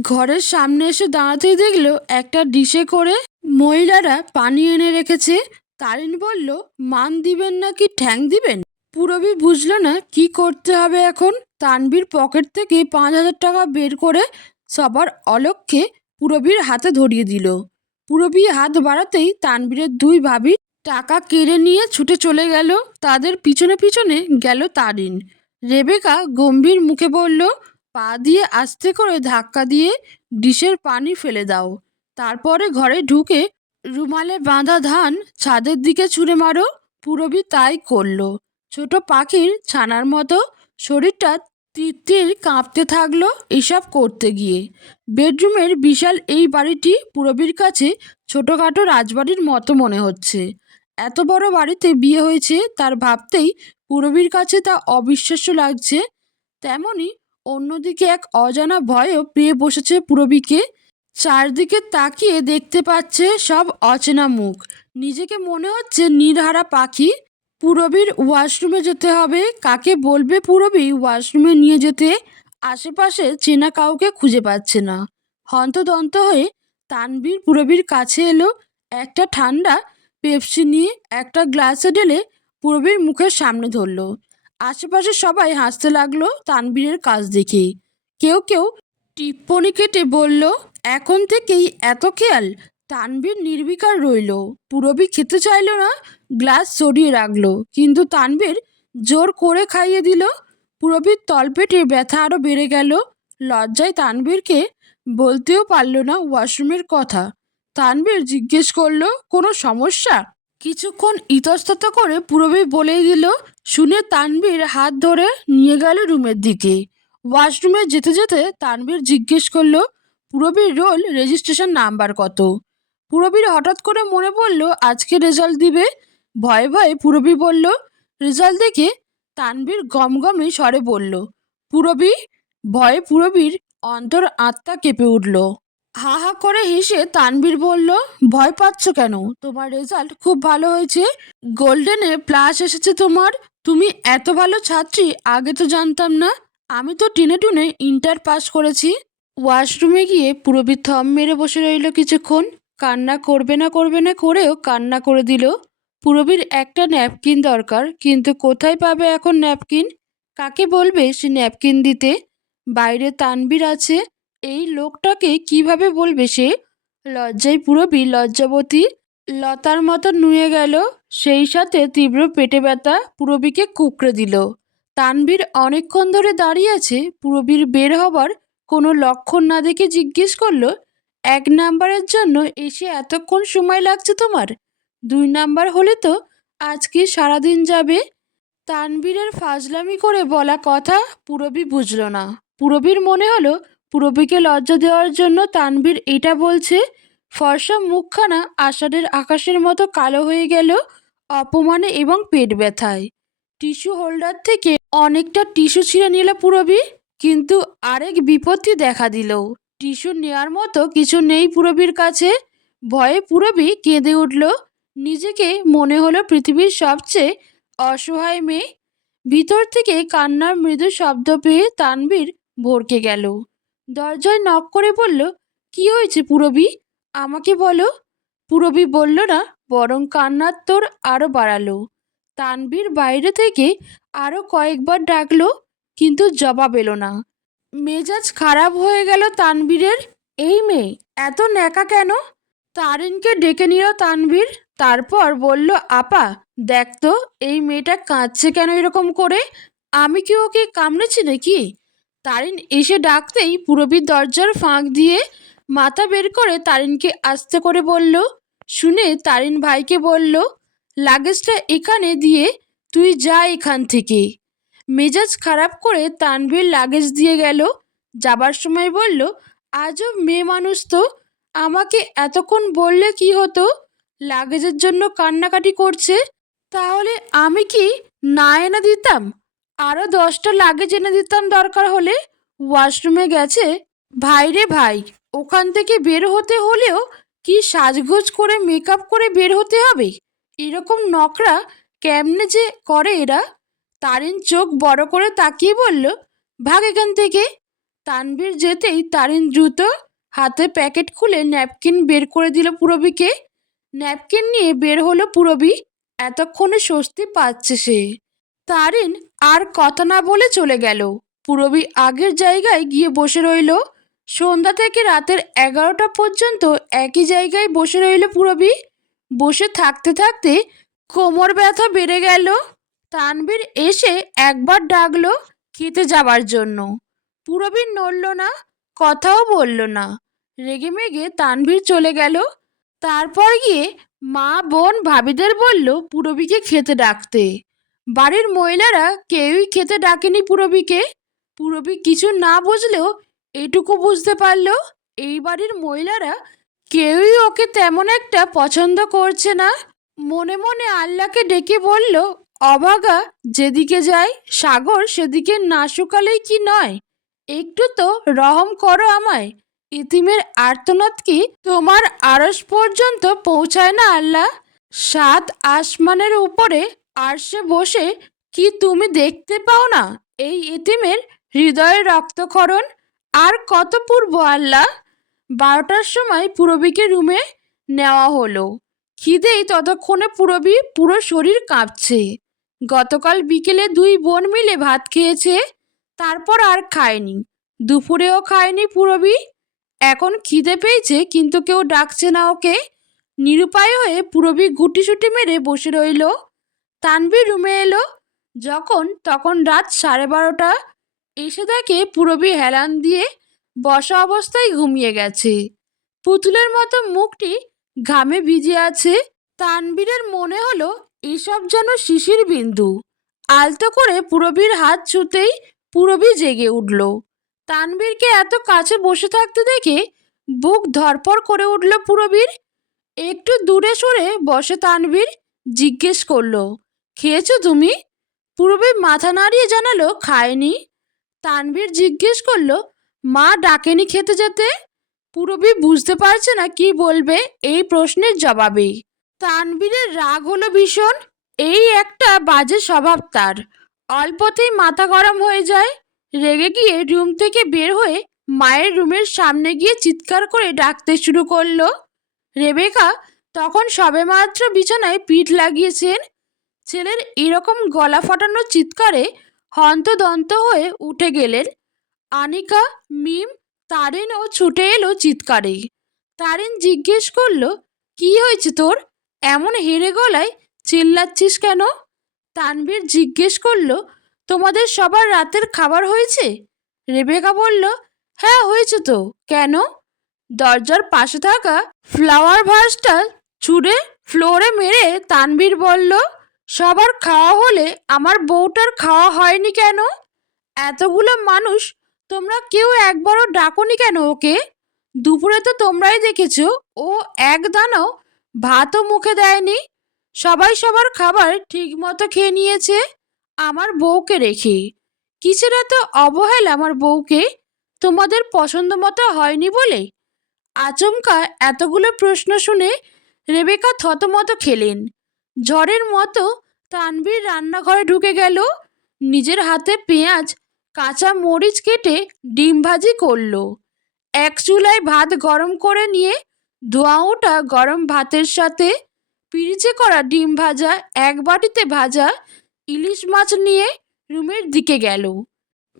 ঘরের সামনে এসে দাঁড়াতেই দেখলো একটা ডিশে করে মহিলারা পানি এনে রেখেছে। তারিন বলল, মান দিবেন নাকি ঠ্যাং দিবেন? পূরবী বুঝল না কি করতে হবে এখন। তানভীর পকেট থেকে 5,000 টাকা বের করে সবার অলক্ষ্যে পূরবীর হাতে ধরিয়ে দিল। পূরবী হাত বাড়াতেই তানভীরের দুই ভাবি টাকা কেড়ে নিয়ে ছুটে চলে গেল। তাদের পিছনে পিছনে গেল তারিন। রেবেকা গম্ভীর মুখে বলল, পা দিয়ে আস্তে করে ধাক্কা দিয়ে ডিশের পানি ফেলে দাও, তারপরে ঘরে ঢুকে রুমালে বাঁধা ধান ছাদের দিকে ছুঁড়ে মারো। পূরবী তাই করলো। ছোট পাখির ছানার মতো শরীরটা তিত্তির কাঁপতে থাকলো এসব করতে গিয়ে। বেডরুমের বিশাল এই বাড়িটি পূরবীর কাছে ছোটোখাটো রাজবাড়ির মতো মনে হচ্ছে। এত বড় বাড়িতে বিয়ে হয়েছে তার ভাবতেই পূরবীর কাছে তা অবিশ্বাস্য লাগছে। তেমনি অন্যদিকে এক অজানা ভয়ও পেয়ে বসেছে পূরবীকে। চারদিকে তাকিয়ে দেখতে পাচ্ছে সব অচেনা মুখ। নিজেকে মনে হচ্ছে নীড়হারা পাখি। পূরবীর ওয়াশরুমে যেতে হবে। কাকে বলবে পূরবী ওয়াশরুমে নিয়ে যেতে? আশেপাশে চেনা কাউকে খুঁজে পাচ্ছে না। হন্তদন্ত হয়ে তানভীর পূরবীর কাছে এলো। একটা ঠান্ডা পেপসি নিয়ে একটা গ্লাসে ঢেলে পূরবীর মুখের সামনে ধরলো। আশেপাশে সবাই হাসতে লাগলো তানভীরের কাজ দেখে। কেউ কেউ টিপ্পনি কেটে বলল, এখন থেকেই এত খেয়াল। তানভীর নির্বিকার রইল। পূরবী খেতে চাইল না, গ্লাস সরিয়ে রাখলো, কিন্তু তানভীর জোর করে খাইয়ে দিল। পূরবীর তলপেটে ব্যথা আরও বেড়ে গেল। লজ্জায় তানভীরকে বলতেও পারল না ওয়াশরুমের কথা। তানভীর জিজ্ঞেস করলো, কোনো সমস্যা? কিছুক্ষণ ইতস্তত করে পূরবী বলেই দিল। শুনে তানভীর হাত ধরে নিয়ে গেল রুমের দিকে। ওয়াশরুমে যেতে যেতে তানভীর জিজ্ঞেস করলো, পূরবীর রোল রেজিস্ট্রেশন নাম্বার কত? পূরবীর হঠাৎ করে মনে পড়ল আজকে রেজাল্ট দিবে। ভয়ে ভয়ে পূরবী বলল, রেজাল্ট দেখে তানভীর গমগমে স্বরে বলল, পূরবী। ভয়ে পূরবীর অন্তর আত্মা কেঁপে উঠল। হা হা করে হেসে তানভীর বলল, ভয় পাচ্ছ কেন? তোমার রেজাল্ট খুব ভালো হয়েছে। গোল্ডেনে প্লাস এসেছে তোমার। তুমি এত ভালো ছাত্রী আগে তো জানতাম না। আমি তো টেনে টুনে ইন্টার পাস করেছি। ওয়াশরুমে গিয়ে পূরবী থম মেরে বসে রইল কিছুক্ষণ। কান্না করবে না করেও কান্না করে দিল। পূরবীর একটা ন্যাপকিন দরকার, কিন্তু কোথায় পাবে এখন ন্যাপকিন? কাকে বলবে সে ন্যাপকিন দিতে? বাইরে তানভীর আছে। এই লোকটাকে কিভাবে বলবে সে? লজ্জায় পূরবী লজ্জাবতী লতার মতো নুয়ে গেল। সেই সাথে তীব্র পেটে ব্যথা পূরবীকে কুঁকড়ে দিল। তানভীর অনেকক্ষণ ধরে দাঁড়িয়ে আছে। পূরবীর বের হবার কোনো লক্ষণ না দেখে জিজ্ঞেস করলো, 1 নাম্বারের জন্য এসে এতক্ষণ সময় লাগছে তোমার? 2 নাম্বার হলে তো আজকে সারাদিন যাবে। তানভীরের ফাজলামি করে বলা কথা পূরবী বুঝল না। পূরবীর মনে হলো পূরবীকে লজ্জা দেওয়ার জন্য তানভীর এটা বলছে। ফর্সা মুখখানা আষাঢ়ের আকাশের মতো কালো হয়ে গেল অপমানে এবং পেট ব্যথায়। টিস্যু হোল্ডার থেকে অনেকটা টিস্যু ছিঁড়ে নিল পূরবী, কিন্তু আরেক বিপত্তি দেখা দিল। টিস্যু নেওয়ার মতো কিছু নেই পূরবীর কাছে। ভয়ে পূরবী কেঁদে উঠল। নিজেকে মনে হলো পৃথিবীর সবচেয়ে অসহায় মেয়ে। ভিতর থেকে কান্নার মৃদু শব্দ পেয়ে তানভীর ভড়কে গেল। দরজায় নক করে বলল, কি হয়েছে পূরবী? আমাকে বলো। পূরবী বলল না, বরং কান্নার তোর আরও বাড়ালো। তানভীর বাইরে থেকে আরও কয়েকবার ডাকলো, কিন্তু জবাব এলো না। মেজাজ খারাপ হয়ে গেল তানভীরের। এই মেয়ে এত ন্যাকা কেন? তারিনকে ডেকে নিল তানভীর। তারপর বলল, আপা দেখ তো এই মেয়েটা কাঁদছে কেন এরকম করে? আমি কি ওকে কামড়েছি নাকি? তারিন এসে ডাকতেই পূরবীর দরজার ফাঁক দিয়ে মাথা বের করে তারিনকে আস্তে করে বলল। শুনে তারিন ভাইকে বলল, লাগেজটা এখানে দিয়ে তুই যা এখান থেকে। মেজাজ খারাপ করে তানভীর লাগেজ দিয়ে গেল। যাবার সময় বলল, আজব মেয়ে মানুষ তো। আমাকে এতক্ষণ বললে কি হতো? লাগেজের জন্য কান্নাকাটি করছে। তাহলে আমি কি না এনে দিতাম? আরও 10টা লাগেজ এনে দিতাম দরকার হলে। ওয়াশরুমে গেছে। ভাই রে ভাই, ওখান থেকে বের হতে হলেও কি সাজগোজ করে মেকআপ করে বের হতে হবে? এরকম নকরা কেমনে যে করে এরা? তারিন চোখ বড় করে তাকিয়ে বলল, ভাগ এখান থেকে। তানভীর যেতেই তারিন দ্রুত হাতে প্যাকেট খুলে ন্যাপকিন বের করে দিল পূরবীকে। ন্যাপকিন নিয়ে বের হলো পূরবী। এতক্ষণে স্বস্তি পাচ্ছে সে। তারিন আর কথা না বলে চলে গেল। পূরবী আগের জায়গায় গিয়ে বসে রইল। সন্ধ্যা থেকে রাতের 11টা পর্যন্ত একই জায়গায় বসে রইল পূরবী। বসে থাকতে থাকতে কোমর ব্যথা বেড়ে গেল। তানভীর এসে একবার ডাকলো খেতে যাবার জন্য। পূরবী নড়ল না, কথাও বলল না। রেগেমেগে তানভীর চলে গেল। তারপর গিয়ে মা বোন ভাবিদের বলল পূরবীকে খেতে ডাকতে। বাড়ির মহিলারা কেউই খেতে ডাকেনি পূরবীকে। পুরবী কিছু না বুঝলেও এটুকু বুঝতে পারল এই বাড়ির মহিলারা কেউই ওকে তেমন একটা পছন্দ করছে না। মনে মনে আল্লাহকে ডেকে বলল, অভাগা যেদিকে যায় সাগর সেদিকে না শুকালেই কি নয়, একটু তো রহম করো আমায়। ইতিমের আর্তনাদ কি তোমার আরশ পর্যন্ত পৌঁছায় না আল্লাহ? সাত আসমানের উপরে আরশে বসে কি তুমি দেখতে পাও না এই এতিমের হৃদয়ে রক্তক্ষরণ? আর কত পূর্ব আল্লাহ? 12টার সময় পুরবীকে রুমে নেওয়া হলো। খিদেই ততক্ষণে পুরবী পুরো শরীর কাঁপছে। গতকাল বিকেলে দুই বোন মিলে ভাত খেয়েছে, তারপর আর খায়নি। দুপুরেও খায়নি পুরবী। এখন খিদে পেয়েছে কিন্তু কেউ ডাকছে না ওকে। নিরুপায় হয়ে পুরবী গুটিসুটি মেরে বসে রইল। তানভীর রুমে এলো যখন তখন রাত 12:30। এসে দেখে পুরবী হেলান দিয়ে বসা অবস্থায় ঘুমিয়ে গেছে। পুতুলের মতো মুখটি ঘামে ভিজে আছে। তানবীরের মনে হলো এসব যেন শিশির বিন্দু। আলতো করে পুরবীর হাত ছুঁতেই পুরবী জেগে উঠল। তানবীরকে এত কাছে বসে থাকতে দেখে বুক ধড়ফড় করে উঠল পুরবীর। একটু দূরে সরে বসে তানবীর জিজ্ঞেস করলো, খেয়েছো তুমি? পুরবী মাথা নাড়িয়ে জানালো খায়নি। তানভীর জিজ্ঞেস করলো, মা ডাকেনি খেতে যেতে? পুরবী বুঝতে পারছে না কি বলবে এই প্রশ্নের জবাবে। তানভীরের রাগ হলো ভীষণ। এই একটা বাজে স্বভাব তার, অল্পতেই মাথা গরম হয়ে যায়। রেগে গিয়ে রুম থেকে বের হয়ে মায়ের রুমের সামনে গিয়ে চিৎকার করে ডাকতে শুরু করলো। রেবেকা তখন সবেমাত্র বিছানায় পিঠ লাগিয়েছেন। ছেলের এরকম গলা ফাটানো চিৎকারে হন্তদন্ত হয়ে উঠে গেলেন। আনিকা, মিম, তারিনও ছুটে এলো চিৎকারে। তারিন জিজ্ঞেস করলো, কি হয়েছে তোর? এমন হেরে গলায় চিল্লাচ্ছিস কেন? তানভীর জিজ্ঞেস করলো, তোমাদের সবার রাতের খাবার হয়েছে? রেবেকা বলল, হ্যাঁ হয়েছে তো, কেন? দরজার পাশে থাকা ফ্লাওয়ার ভাসটা ছুঁড়ে ফ্লোরে মেরে তানভীর বলল, সবার খাওয়া হলে আমার বউটার খাওয়া হয়নি কেন? এতগুলো মানুষ, তোমরা কেউ একবারও ডাকোনি কেন ওকে? দুপুরে তো তোমরাই দেখেছো ও এক দানাও ভাতও মুখে দেয়নি। সবাই সবার খাবার ঠিক মতো খেয়ে নিয়েছে আমার বউকে রেখে। কিসের এত অবহেলা আমার বউকে? তোমাদের পছন্দ মতো হয়নি বলে? আচমকা এতগুলো প্রশ্ন শুনে রেবেকা থতমত খেলেন। ঝড়ের মতো তানভীর রান্নাঘরে ঢুকে গেল। নিজের হাতে পেঁয়াজ কাঁচা মরিচ কেটে ডিম ভাজি করলো। এক চুলায় ভাত গরম করে নিয়ে ধোঁয়া ওঠা গরম ভাতের সাথে পিরিচে করা ডিম ভাজা, এক বাটিতে ভাজা ইলিশ মাছ নিয়ে রুমের দিকে গেল।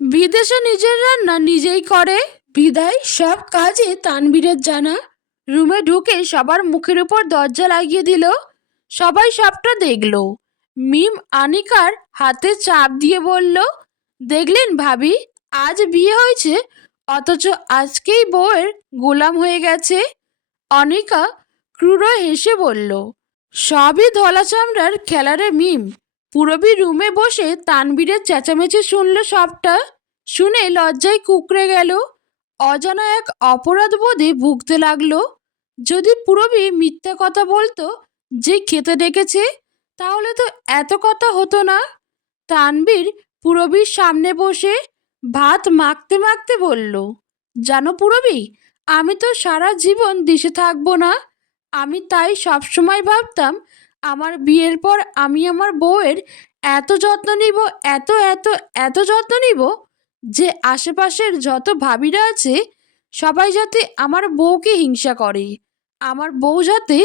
বিদেশে নিজের রান্না নিজেই করে বিদায় সব কাজে তানভীরের জানা। রুমে ঢুকে সবার মুখের উপর দরজা লাগিয়ে দিল। সবাই সবটা দেখল। মিম আনিকার হাতে চাপ দিয়ে বলল, দেখলেন ভাবি, আজ বিয়ে হয়েছে অথচ আজকেই বউয়ের গোলাম হয়ে গেছে। অনিকা ক্রূর হেসে বলল, সবই ধলা চামড়ার খেলারে মিম। পুরবী রুমে বসে তানভীরের চেঁচামেচি শুনল সবটা। শুনে লজ্জায় কুঁকড়ে গেল। অজানা এক অপরাধ বোধে ভুগতে লাগলো। যদি পুরবী মিথ্যা কথা বলতো যে খেতে ডেকেছে, তাহলে তো এত কথা হতো না। তানভীর পুরবীর সামনে বসে ভাত মাখতে মাখতে বলল, জানো পুরবী, আমি তো সারা জীবন দেশে থাকবো না। আমি তাই সবসময় ভাবতাম আমার বিয়ের পর আমি আমার বউয়ের এত যত্ন নিব, এত এত এত যত্ন নিব যে আশেপাশের যত ভাবিরা আছে সবাই যাতে আমার বউকে হিংসা করে, আমার বউ যাতে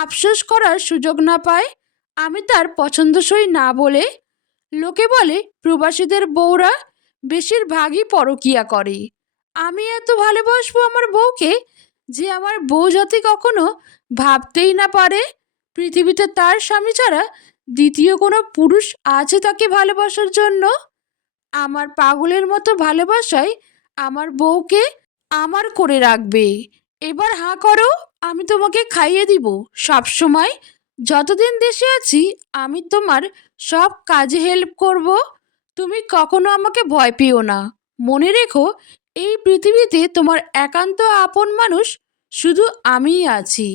আফসোস করার সুযোগ না পায় আমি তার পছন্দসই না বলে। লোকে বলে প্রবাসীদের বউরা বেশিরভাগই পরকিয়া করে। আমি এত ভালোবাসবো আমার বউকে যে আমার বউ যাতে কখনো ভাবতেই না পারে পৃথিবীতে তার স্বামী ছাড়া দ্বিতীয় কোনো পুরুষ আছে তাকে ভালোবাসার জন্য। আমার পাগলের মতো ভালোবাসায় আমার বউকে আমার করে রাখবে। এবার হাঁ করো, আমি তোমাকে খাইয়ে দিব সব সময়। যতদিন দেশে আছি আমি তোমার সব কাজে হেল্প করব। তুমি কখনো আমাকে ভয় পেও না। মনে রেখো, এই পৃথিবীতে তোমার একান্ত আপন মানুষ শুধু আমিই আছি।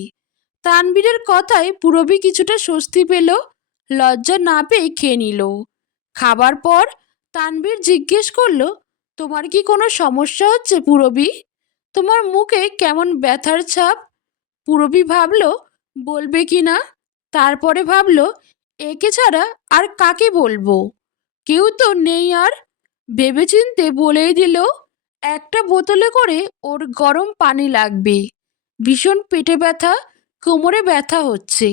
তানবীরের কথায় পূরবী কিছুটা স্বস্তি পেল, লজ্জা না পেয়ে খেয়ে নিল। খাবার পর তানবীর জিজ্ঞেস করলো, তোমার কি কোনো সমস্যা হচ্ছে পূরবী? তোমার মুখে কেমন ব্যথার ছাপ? পূরবী ভাবল বলবে কি না, তারপরে ভাবল একে ছাড়া আর কাকে বলবো, কেউ তো নেই আর। ভেবেচিন্তে বলেই দিল, একটা বোতলে করে ওর গরম পানি লাগবে, ভীষণ পেটে ব্যথা, কোমরে ব্যথা হচ্ছে।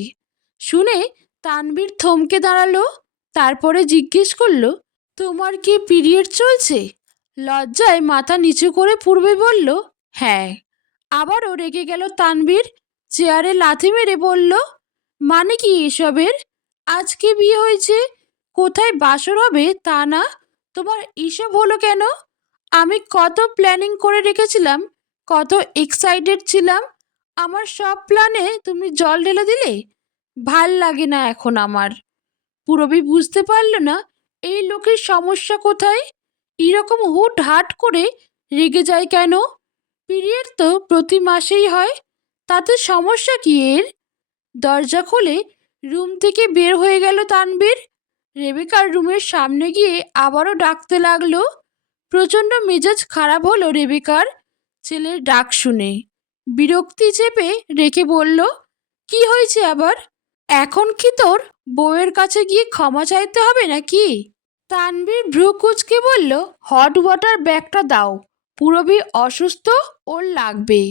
শুনে তানবীর থমকে দাঁড়ালো, তারপরে জিজ্ঞেস করলো, তোমার কি পিরিয়ড চলছে? লজ্জায় মাথা নিচু করে পূর্বে বলল, হ্যাঁ। আবারও রেগে গেল তানবীর, চেয়ারে লাথি মেরে বলল, মানে কি এসবের? আজকে বিয়ে হয়েছে, কোথায় বাসর হবে তা না, তোমার এসব হলো কেন? আমি কত প্ল্যানিং করে রেখেছিলাম, কত এক্সাইটেড ছিলাম, আমার সব প্ল্যানে তুমি জল ঢেলে দিলে। ভাল লাগে না এখন আমার। পূরবী বুঝতে পারল না এই লোকের সমস্যা কোথায়, এরকম হুট হাট করে রেগে যায় কেন? পিরিয়ড তো প্রতি মাসেই হয়, তাতে সমস্যা কি এর? দরজা খুলে রুম থেকে বের হয়ে গেল তানবীর। রেবেকার রুমের সামনে গিয়ে আবারও ডাকতে লাগলো। প্রচণ্ড মেজাজ খারাপ হলো রেবেকার ছেলের ডাক শুনে। বিরক্তি চেপে রেখে বলল, কি হয়েছে আবার? এখন কি তোর বউয়ের কাছে গিয়ে ক্ষমা চাইতে হবে নাকি? তানবীর ভ্রু কুঁচকে বলল, হট ওয়াটার ব্যাগটা দাও, পূরবী অসুস্থ, ওর লাগবে।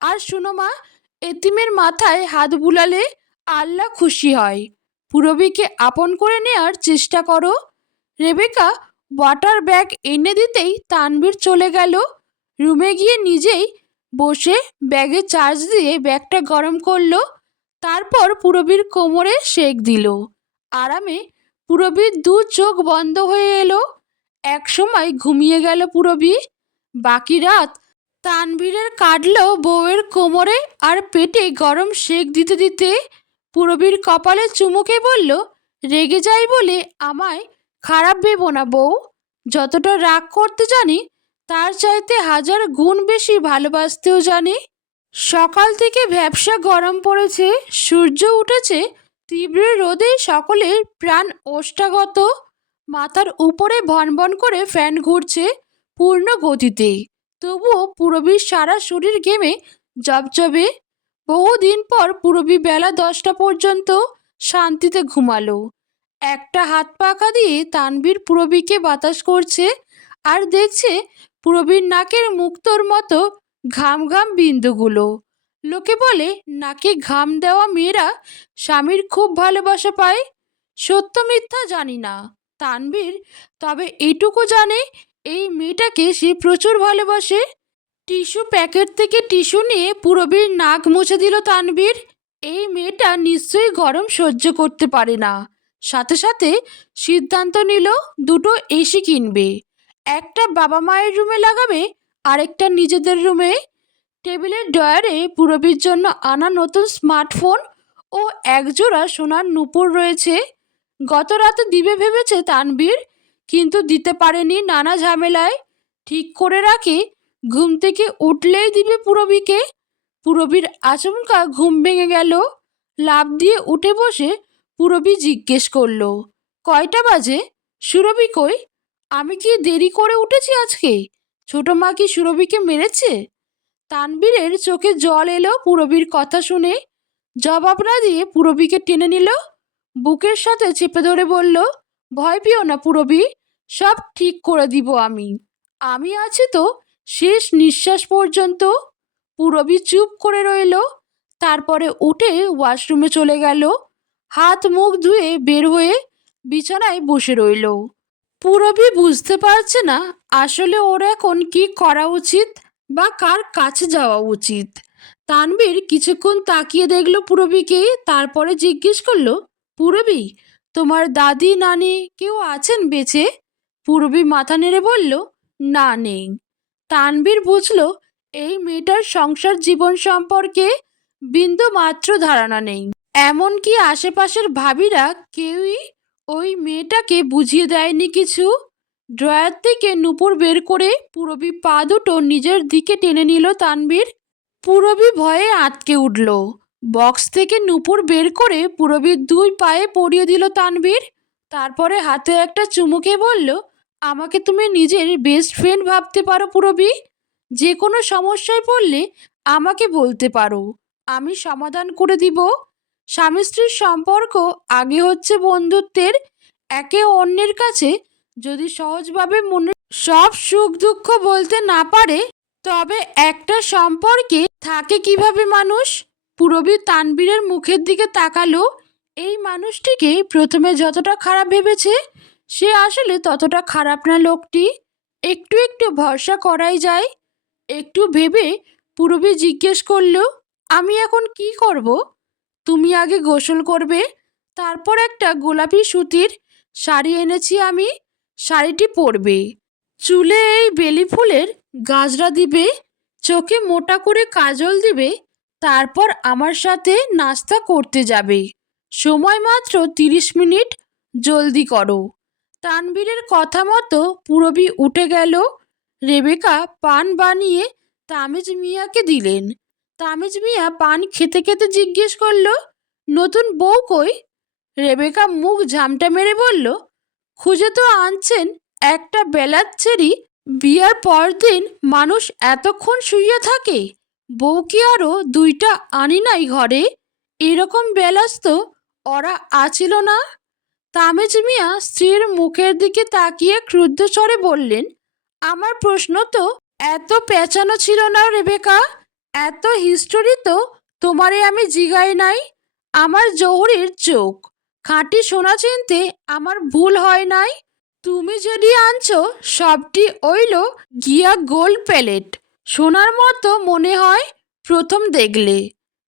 আর শুনো মা, এতিমের মাথায় হাত বুলালে আল্লাহ খুশি হয়, পূরবীকে আপন করে নেওয়ার চেষ্টা করো। রেবেকা ওয়াটার ব্যাগ এনে দিতেই তানবীর চলে গেল। রুমে গিয়ে নিজেই বসে ব্যাগে চার্জ দিয়ে ব্যাগটা গরম করলো, তারপর পূরবীর কোমরে সেঁক দিল। আরামে পূরবীর দু চোখ বন্ধ হয়ে এলো। এক সময় ঘুমিয়ে গেল পূরবী। বাকি রাত তানভীরের কাটলো বউয়ের কোমরে আর পেটে গরম সেঁক দিতে দিতে। পূরবীর কপালে চুমুকে বলল, রেগে যাই বলে আমায় খারাপ ভেবো না বউ, যতটা রাগ করতে জানি তার চাইতে হাজার গুণ বেশি ভালোবাসতেও জানি। সকাল থেকে ভ্যাপসা গরম পড়েছে, সূর্য উঠেছে, তীব্র রোদে সকলের প্রাণ ওষ্ঠাগত। মাথার উপরে ভনভন করে ফ্যান ঘুরছে পূর্ণ গতিতে, তবুও পূরবীর সারা শরীর ঘেমে জবজবে। বহুদিন পর পূরবী বেলা 10টা পর্যন্ত শান্তিতে ঘুমালো। একটা হাত পাখা দিয়ে তানভীর পূরবীকে বাতাস করছে আর দেখছে পূরবীর নাকের মুক্তোর মতো ঘাম ঘাম বিন্দুগুলো। লোকে বলে নাকে ঘাম দেওয়া মেয়েরা স্বামীর খুব ভালোবাসা পায়। সত্য মিথ্যা জানি না তানভীর, তবে এটুকু জানে এই মেয়েটাকে সে প্রচুর ভালোবাসে। টিস্যু প্যাকেট থেকে টিস্যু নিয়ে পূরবীর নাক মুছে দিল তানভীর। এই মেয়েটা নিশ্চয়ই গরম সহ্য করতে পারে না। সাথে সাথে সিদ্ধান্ত নিল দুটো এসি কিনবে, একটা বাবা মায়ের রুমে লাগাবে, আরেকটা নিজেদের রুমে। টেবিলের ড্রয়ারে পূরবীর জন্য আনা নতুন স্মার্টফোন ও একজোড়া সোনার নূপুর রয়েছে। গত রাতে দিবে ভেবেছে তানভীর, কিন্তু দিতে পারেনি নানা ঝামেলায়। ঠিক করে রাখে ঘুম থেকে উঠলেই দিবে পূরবীকে। পূরবীর আচমকা ঘুম ভেঙে গেল। লাফ দিয়ে উঠে বসে পূরবী জিজ্ঞেস করলো, কয়টা বাজে? সুরভি কই? আমি কি দেরি করে উঠেছি আজকে? ছোট মা কি সুরভিকে মেরেছে? তানবীরের চোখে জল এলো পূরবীর কথা শুনে। জবাব না দিয়ে পূরবীকে টেনে নিল, বুকের সাথে চেপে ধরে বলল, ভয় পেও না পূরবী, সব ঠিক করে দিব আমি। আমি আছি তো শেষ নিঃশ্বাস পর্যন্ত। পূরবী চুপ করে রইল, তারপরে উঠে ওয়াশরুমে চলে গেল। হাত মুখ ধুয়ে বের হয়ে বিছানায় বসে রইল। পূরবী বুঝতে পারছে না আসলে ওর এখন কি করা উচিত বা কার কাছে যাওয়া উচিত। তানভীর কিছুক্ষণ তাকিয়ে দেখল পূরবীকে, তারপরে জিজ্ঞেস করলো, পূরবী, তোমার দাদি নানি কেউ আছেন বেঁচে? পূরবী মাথা নেড়ে বলল, না নেই। তানভীর বুঝলো এই মেয়েটার সংসার জীবন সম্পর্কে বিন্দু মাত্র ধারণা নেই। এমনকি আশেপাশের ভাবিরা কেউই ওই মেয়েটাকে বুঝিয়ে দেয়নি কিছু। ড্রয়ার থেকে নূপুর বের করে পূরবী পা দুটো নিজের দিকে টেনে নিল তানবীর। পূরবী ভয়ে আঁতকে উঠল। বক্স থেকে নূপুর বের করে পূরবীর দুই পায়ে পরিয়ে দিল তানবীর। তারপরে হাতে একটা চুমুকে বলল, আমাকে তুমি নিজের বেস্ট ফ্রেন্ড ভাবতে পারো পূরবী। যে কোনো সমস্যায় পড়লে আমাকে বলতে পারো, আমি সমাধান করে দিব। স্বামী স্ত্রীর সম্পর্ক আগে হচ্ছে বন্ধুত্বের। একে অন্যের কাছে যদি সহজভাবে মনে সব সুখ দুঃখ বলতে না পারে, তবে একটা সম্পর্কে থাকে কিভাবে মানুষ? পূরবী তানবীরের মুখের দিকে তাকালো। এই মানুষটিকে প্রথমে যতটা খারাপ ভেবেছে, সে আসলে ততটা খারাপ না লোকটি। একটু একটু ভরসা করাই যায়। একটু ভেবে পূরবী জিজ্ঞেস করল, আমি এখন কি করব? তুমি আগে গোসল করবে, তারপর একটা গোলাপি সুতির শাড়ি এনেছি আমি, শাড়িটি পরবে। চুলে এই বেলি ফুলের গাজরা দিবে, চোখে মোটা করে কাজল দিবে, তারপর আমার সাথে নাস্তা করতে যাবে। সময় মাত্র 30 মিনিট, জলদি করো। তানবীরের কথা মতো পূরবী উঠে গেল। রেবেকা পান বানিয়ে তামিজ মিয়াকে দিলেন। তামিজ মিয়া পান খেতে খেতে জিজ্ঞেস করল, নতুন বউ কই? রেবেকা মুখ ঝামটা মেরে বলল, খুঁজে তো আনছেন একটা বেলাচ্ছেরি। বিয়ার পরদিন মানুষ এতক্ষণ শুইয়া থাকে, বউ কি আরও 2টা আনি নাই ঘরে? এরকম বেলাস তো ওরা আছিল না। তামিজ মিয়া স্ত্রীর মুখের দিকে তাকিয়ে ক্রুদ্ধ স্বরে বললেন, আমার প্রশ্ন তো এত পেঁচানো ছিল না রেবেকা। এত হিস্টোরি তো তোমারে আমি জিগাই নাই। আমার জহুরির চোখ, খাঁটি সোনা চিনতে আমার ভুল হয় নাই। তুমি যদি আনছো সবটি ওইল গিয়া গোল্ড প্যালেট, সোনার মতো মনে হয় প্রথম দেখলে।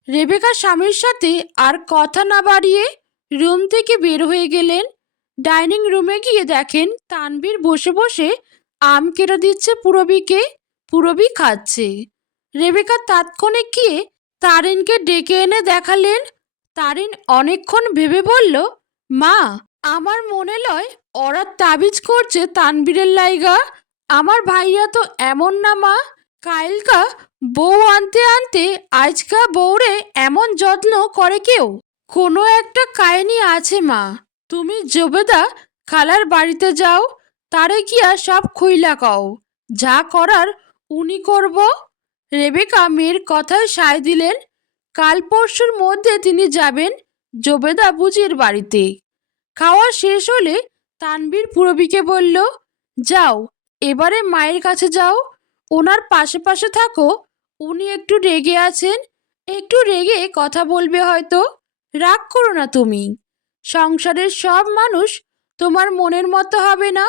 রেবেকা স্বামীর সাথে আর কথা না বাড়িয়ে রুম থেকে বের হয়ে গেলেন। ডাইনিং রুমে গিয়ে দেখেন তানবীর বসে বসে আম কেটে দিচ্ছে পূরবীকে। পূরবী খাচ্ছে। রেবেকা তাৎক্ষণিক গিয়ে তারিনকে ডেকে এনে দেখালেন। তারিন অনেকক্ষণ ভেবে বলল, মা, আমার মনে লয় ওরা তাবিজ করছে তানবীরের লাইগা। আমার ভাইয়া তো এমন না মা। কাইলকা বউ আনতে আনতে আজকা বউরে এমন যত্ন করে কেউ? কোনো একটা কাহিনী আছে মা। তুমি জবেদা খালার বাড়িতে যাও, তারে গিয়া সব খুইলা কও, যা করার উনি করব। রেবেকা মেয়ের কথায় সায় দিলেন। কাল পরশুর মধ্যে তিনি যাবেন জবেদা বুজির বাড়িতে। খাওয়া শেষ হলে তানবীর পূরবীকে বলল, যাও এবারে মায়ের কাছে যাও, ওনার পাশে পাশে থাকো। উনি একটু রেগে আছেন, একটু রেগে কথা বলবে হয়তো। রাগ করো না তুমি। সংসারের সব মানুষ তোমার মনের মতো হবে না,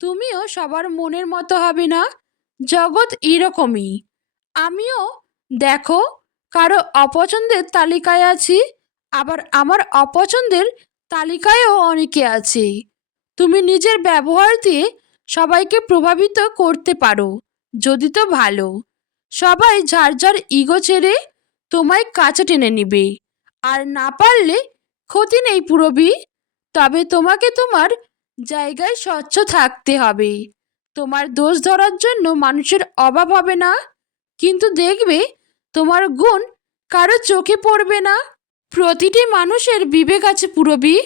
তুমিও সবার মনের মতো হবে না। জগৎ এরকমই। আমিও দেখো কারো অপছন্দের তালিকায় আছি, আবার আমার অপছন্দের তালিকায়ও অনেকে আছে। তুমি নিজের ব্যবহার দিয়ে সবাইকে প্রভাবিত করতে পারো, যদি তো ভালো। সবাই যার যার ইগো ছেড়ে তোমায় কাছে টেনে নিবে, আর না পারলে ক্ষতি নেই পূরবী। তবে তোমাকে তোমার জায়গায় স্বচ্ছ থাকতে হবে। তোমার দোষ ধরার জন্য মানুষের অভাব হবে না, কিন্তু দেখবে তোমার গুণ কারো চোখে পড়বে না। প্রতিটি মানুষের বিবেক আছে পূরবী।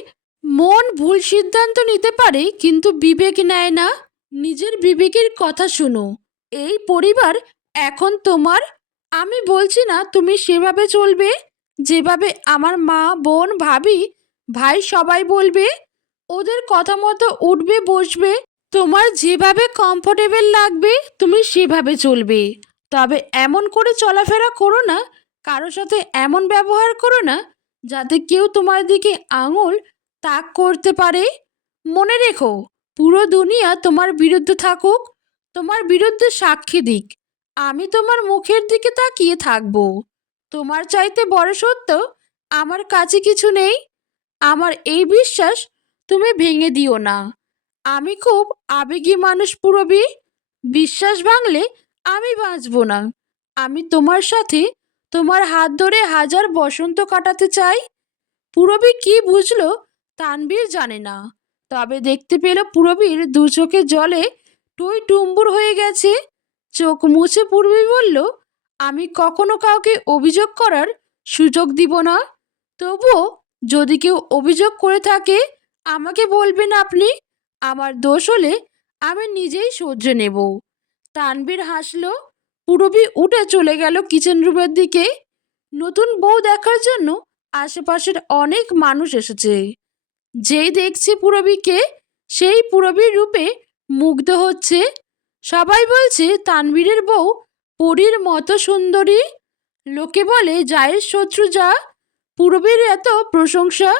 মন ভুল সিদ্ধান্ত নিতে পারে, কিন্তু বিবেক নেয় না। নিজের বিবেকের কথা শুনো। এই পরিবার এখন তোমার। আমি বলছি না তুমি সেভাবে চলবে যেভাবে আমার মা, বোন, ভাবি, ভাই সবাই বলবে। ওদের কথা মতো উঠবে বসবে। তোমার যেভাবে কমফোর্টেবল লাগবে তুমি সেভাবে চলবে। তবে এমন করে চলাফেরা করো না, কারোর সাথে এমন ব্যবহার করো না যাতে কেউ তোমার দিকে আঙুল তাক করতে পারে। মনে রেখো, পুরো দুনিয়া তোমার বিরুদ্ধে থাকুক, তোমার বিরুদ্ধে সাক্ষী দিক, আমি তোমার মুখের দিকে তাকিয়ে থাকবো। তোমার চাইতে বড় সত্য আমার কাছে কিছু নেই। আমার এই বিশ্বাস তুমি ভেঙে দিও না। আমি খুব আবেগী মানুষ পূরবী। বিশ্বাস ভাঙলে আমি বাঁচব না। আমি তোমার সাথে তোমার হাত ধরে হাজার বসন্ত কাটাতে চাই। পূরবী কি বুঝলো তানবীর জানে না। তবে দেখতে পেল পূরবীর দু চোখে জলে টই টুম্বুর হয়ে গেছে। চোখ মুছে পূরবী বলল, আমি কখনো কাউকে অভিযোগ করার সুযোগ দিব না। তবুও যদি কেউ অভিযোগ করে থাকে আমাকে বলবেন আপনি। আমার দোষ হলে আমি নিজেই শুধরে নেব। তানভীর হাসল। পূরবী উঠে চলে গেল কিচেন রুমের দিকে। নতুন বউ দেখার জন্য আশেপাশের অনেক মানুষ এসেছে। যেই দেখছে পূরবীকে সেই পূরবীর রূপে মুগ্ধ হচ্ছে। সবাই বলছে তানভীরের বউ পরীর মতো সুন্দরী। লোকে বলে জায়ের শত্রু যা। পূরবীর এত প্রশংসা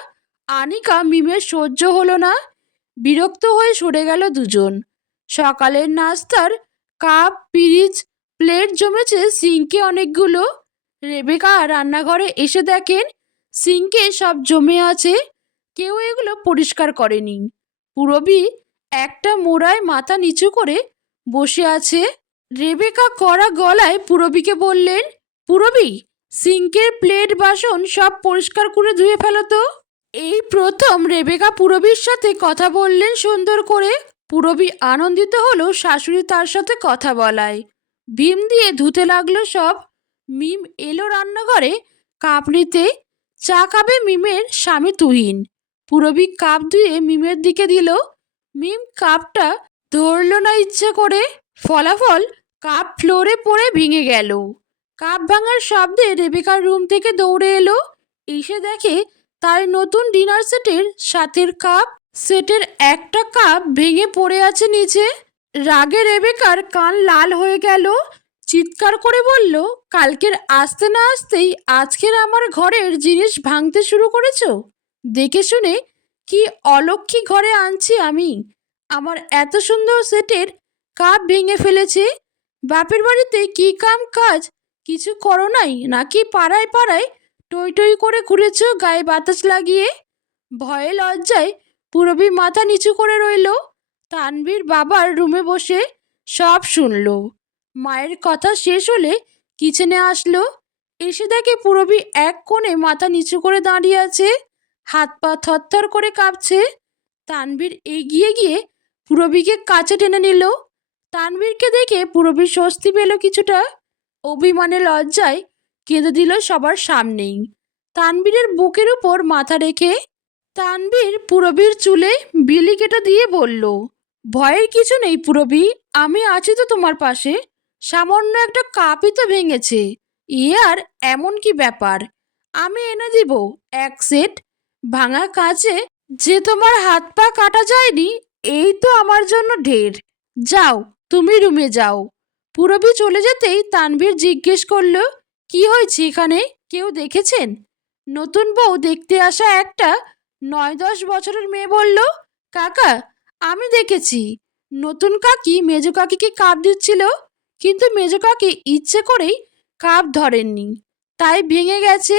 আনিকা মিমের সহ্য হলো না। বিরক্ত হয়ে সরে গেল দুজন। সকালের নাস্তার কাপ পিরিচ প্লেট জমেছে সিঙ্কে অনেকগুলো। রেবেকা রান্নাঘরে এসে দেখেন সিঙ্কে সব জমে আছে, কেউ এগুলো পরিষ্কার করেনি। পূরবী একটা মোড়ায় মাথা নিচু করে বসে আছে। রেবেকা কড়া গলায় পূরবীকে বললেন, পূরবী, সিঙ্কের প্লেট বাসন সব পরিষ্কার করে ধুয়ে ফেলো তো। এই প্রথম রেবেকা পূরবীর সাথে কথা বললেন সুন্দর করে। পূরবী আনন্দিত হলো শাশুড়ি তার সাথে কথা বলায়। ভীম দিয়ে ধুতে লাগলো সব। মিম এলো রান্নাঘরে কাপ নিতে। চা খাবে মিমের স্বামী তুহিন। পূরবী কাপ ধুয়ে মিমের দিকে দিল। মিম কাপটা ধরল না ইচ্ছে করে। ফলাফল কাপ ফ্লোরে পড়ে ভেঙে গেল। কাপ ভাঙার শব্দে রেবেকার রুম থেকে দৌড়ে এলো। এসে দেখে তার নতুন ডিনার সেটের সাথের কাপ সেটের একটা কাপ ভেঙে পড়ে আছে নিচে। রাগে রেবেকার কান লাল হয়ে গেল। চিৎকার করে বলল, কালকের আসতে না আসতেই আজকের আমার ঘরের জিনিস ভাঙতে শুরু করেছো? দেখে শুনে কি অলক্ষী ঘরে আনছি আমি? আমার এত সুন্দর সেটের কাপ ভেঙে ফেলেছে। বাপের বাড়িতে কি কাম কাজ কিছু করো নাই নাকি পাড়ায় পাড়ায় টই টই করে ঘুরেছ গায়ে বাতাস লাগিয়ে? ভয়ে লজ্জায় পূরবী মাথা নিচু করে রইল। তানভীর বাবার রুমে বসে সব শুনল। মায়ের কথা শেষ হলে কিচেনে আসলো। এসে দেখে পূরবী এক কোণে মাথা নিচু করে দাঁড়িয়ে আছে, হাত পা থরথর করে কাঁপছে। তানভীর এগিয়ে গিয়ে পূরবীকে কাছে টেনে নিল। তানভীরকে দেখে পূরবী স্বস্তি পেল কিছুটা। অভিমানে লজ্জায় কেঁদে দিল সবার সামনেই, তানভীরের বুকের উপর মাথা রেখে। তানভীর পূরবীর চুলে বিলি কেটে দিয়ে বলল, ভয়ের কিছু নেই পূরবী, আমি আছি তো তোমার পাশে। সামান্য একটা কাপই তো ভেঙেছে, আর এমন কি ব্যাপার? আমি এনে দিব এক সেট। ভাঙা কাচে যে তোমার হাত পা কাটা যায়নি এই তো আমার জন্য ঢের। যাও, তুমি রুমে যাও। পূরবী চলে যেতেই তানভীর জিজ্ঞেস করল, কি হয়েছে এখানে, কেউ দেখেছেন? নতুন বউ দেখতে আসা একটা 9-10 বছরের মেয়ে বলল, কাকা, আমি দেখেছি। নতুন কাকি মেজো কাকিকে কাপ দিচ্ছিল, কিন্তু মেজো কাকি ইচ্ছে করেই কাপ ধরেননি, তাই ভেঙে গেছে।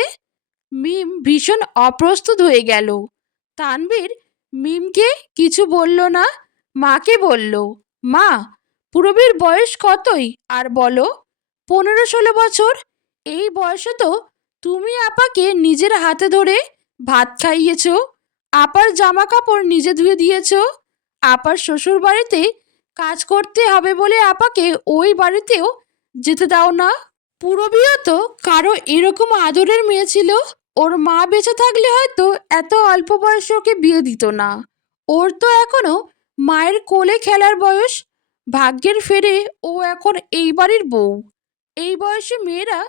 মিম ভীষণ অপ্রস্তুত হয়ে গেল। তানভীর মিমকে কিছু বলল না, মাকে বলল, মা, পূরবীর বয়স কতই আর বলো? 15-16 বছর। এই বয়সে তো তুমি আপাকে নিজের হাতে ধরে ভাত খাইয়েছ, আপার জামা কাপড় নিজে ধুয়ে দিয়েছ, আপার শ্বশুর বাড়িতে কাজ করতে হবে বলে আপাকে ওই বাড়িতেও যেতে দাও না। পূরবীও তো কারো এরকম আদরের মেয়ে ছিল। ওর মা বেঁচে থাকলে হয়তো এত অল্প বয়সে ওকে বিয়ে দিত না। ওর তো এখনো মায়ের কোলে খেলার বয়স। ভাগ্যের ফেরে ও এখন এই বাড়ির বউ। এই বয়সে মেয়েরা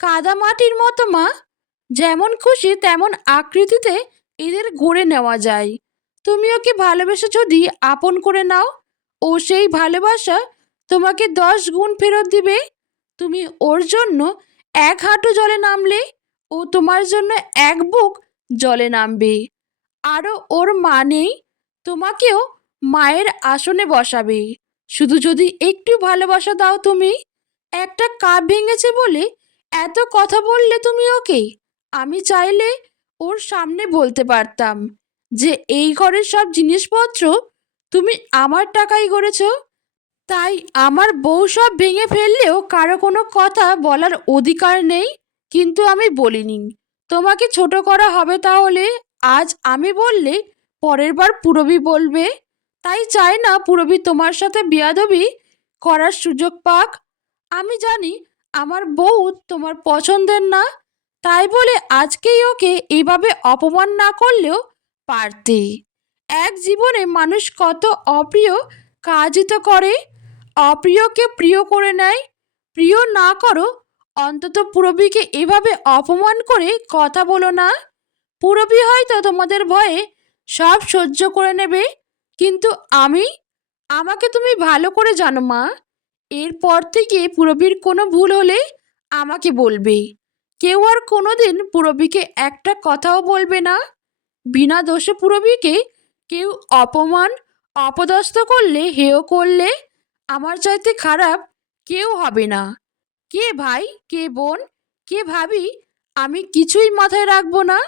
কাদা মাটির মতো মা, যেমন খুশি তেমন আকৃতিতে এদের গড়ে নেওয়া যায়। তুমি ওকে ভালোবেসে যদি আপন করে নাও, ও সেই ভালোবাসা তোমাকে 10 গুণ ফেরত দিবে। তুমি ওর জন্য এক হাঁটু জলে নামলে ও তোমার জন্য এক বুক জলে নামবে। আরও ওর মা নেই, তোমাকেও মায়ের আসনে বসাবে। শুধু যদি একটু ভালোবাসা দাও তুমি। একটা কাপ ভেঙেছে বলে এত কথা বললে তুমি ওকে। আমি চাইলে ওর সামনে বলতে পারতাম যে এই ঘরের সব জিনিসপত্র তুমি আমার টাকায় গড়েছ, তাই আমার বউ সব ভেঙে ফেললেও কারো কোনো কথা বলার অধিকার নেই। কিন্তু আমি বলিনি। তোমাকে ছোট করা হবে তাহলে? আজ আমি বললে পরের বার পুরবী বলবে, তাই চাই না পুরবী তোমার সাথে বেয়াদবি করার সুযোগ পাক। আমি জানি আমার বউ তোমার পছন্দের না, তাই বলে আজকেই ওকে এইভাবে অপমান না করলেও পারতে। এক জীবনে মানুষ কত অপ্রিয় কাজই তো করে, অপ্রিয়কে প্রিয় করে নেয়। প্রিয় না করো, অন্তত পুরবীকে এভাবে অপমান করে কথা বলো না। পুরবী হয়তো তোমাদের ভয়ে সব সহ্য করে নেবে, কিন্তু আমি, আমাকে তুমি ভালো করে জানো মা। এরপর থেকে পুরবীর কোনো ভুল হলে আমাকে বলবে। কেউ আর কোনোদিন পুরবীকে একটা কথাও বলবে না। বিনা দোষে পুরবীকে কেউ অপমান, অপদস্থ করলে, হেয় করলে আমার চাইতে খারাপ কেউ হবে না। কে ভাই, কে বোন, কে ভাবি, আমি কিছুই মাথায় রাখবো না।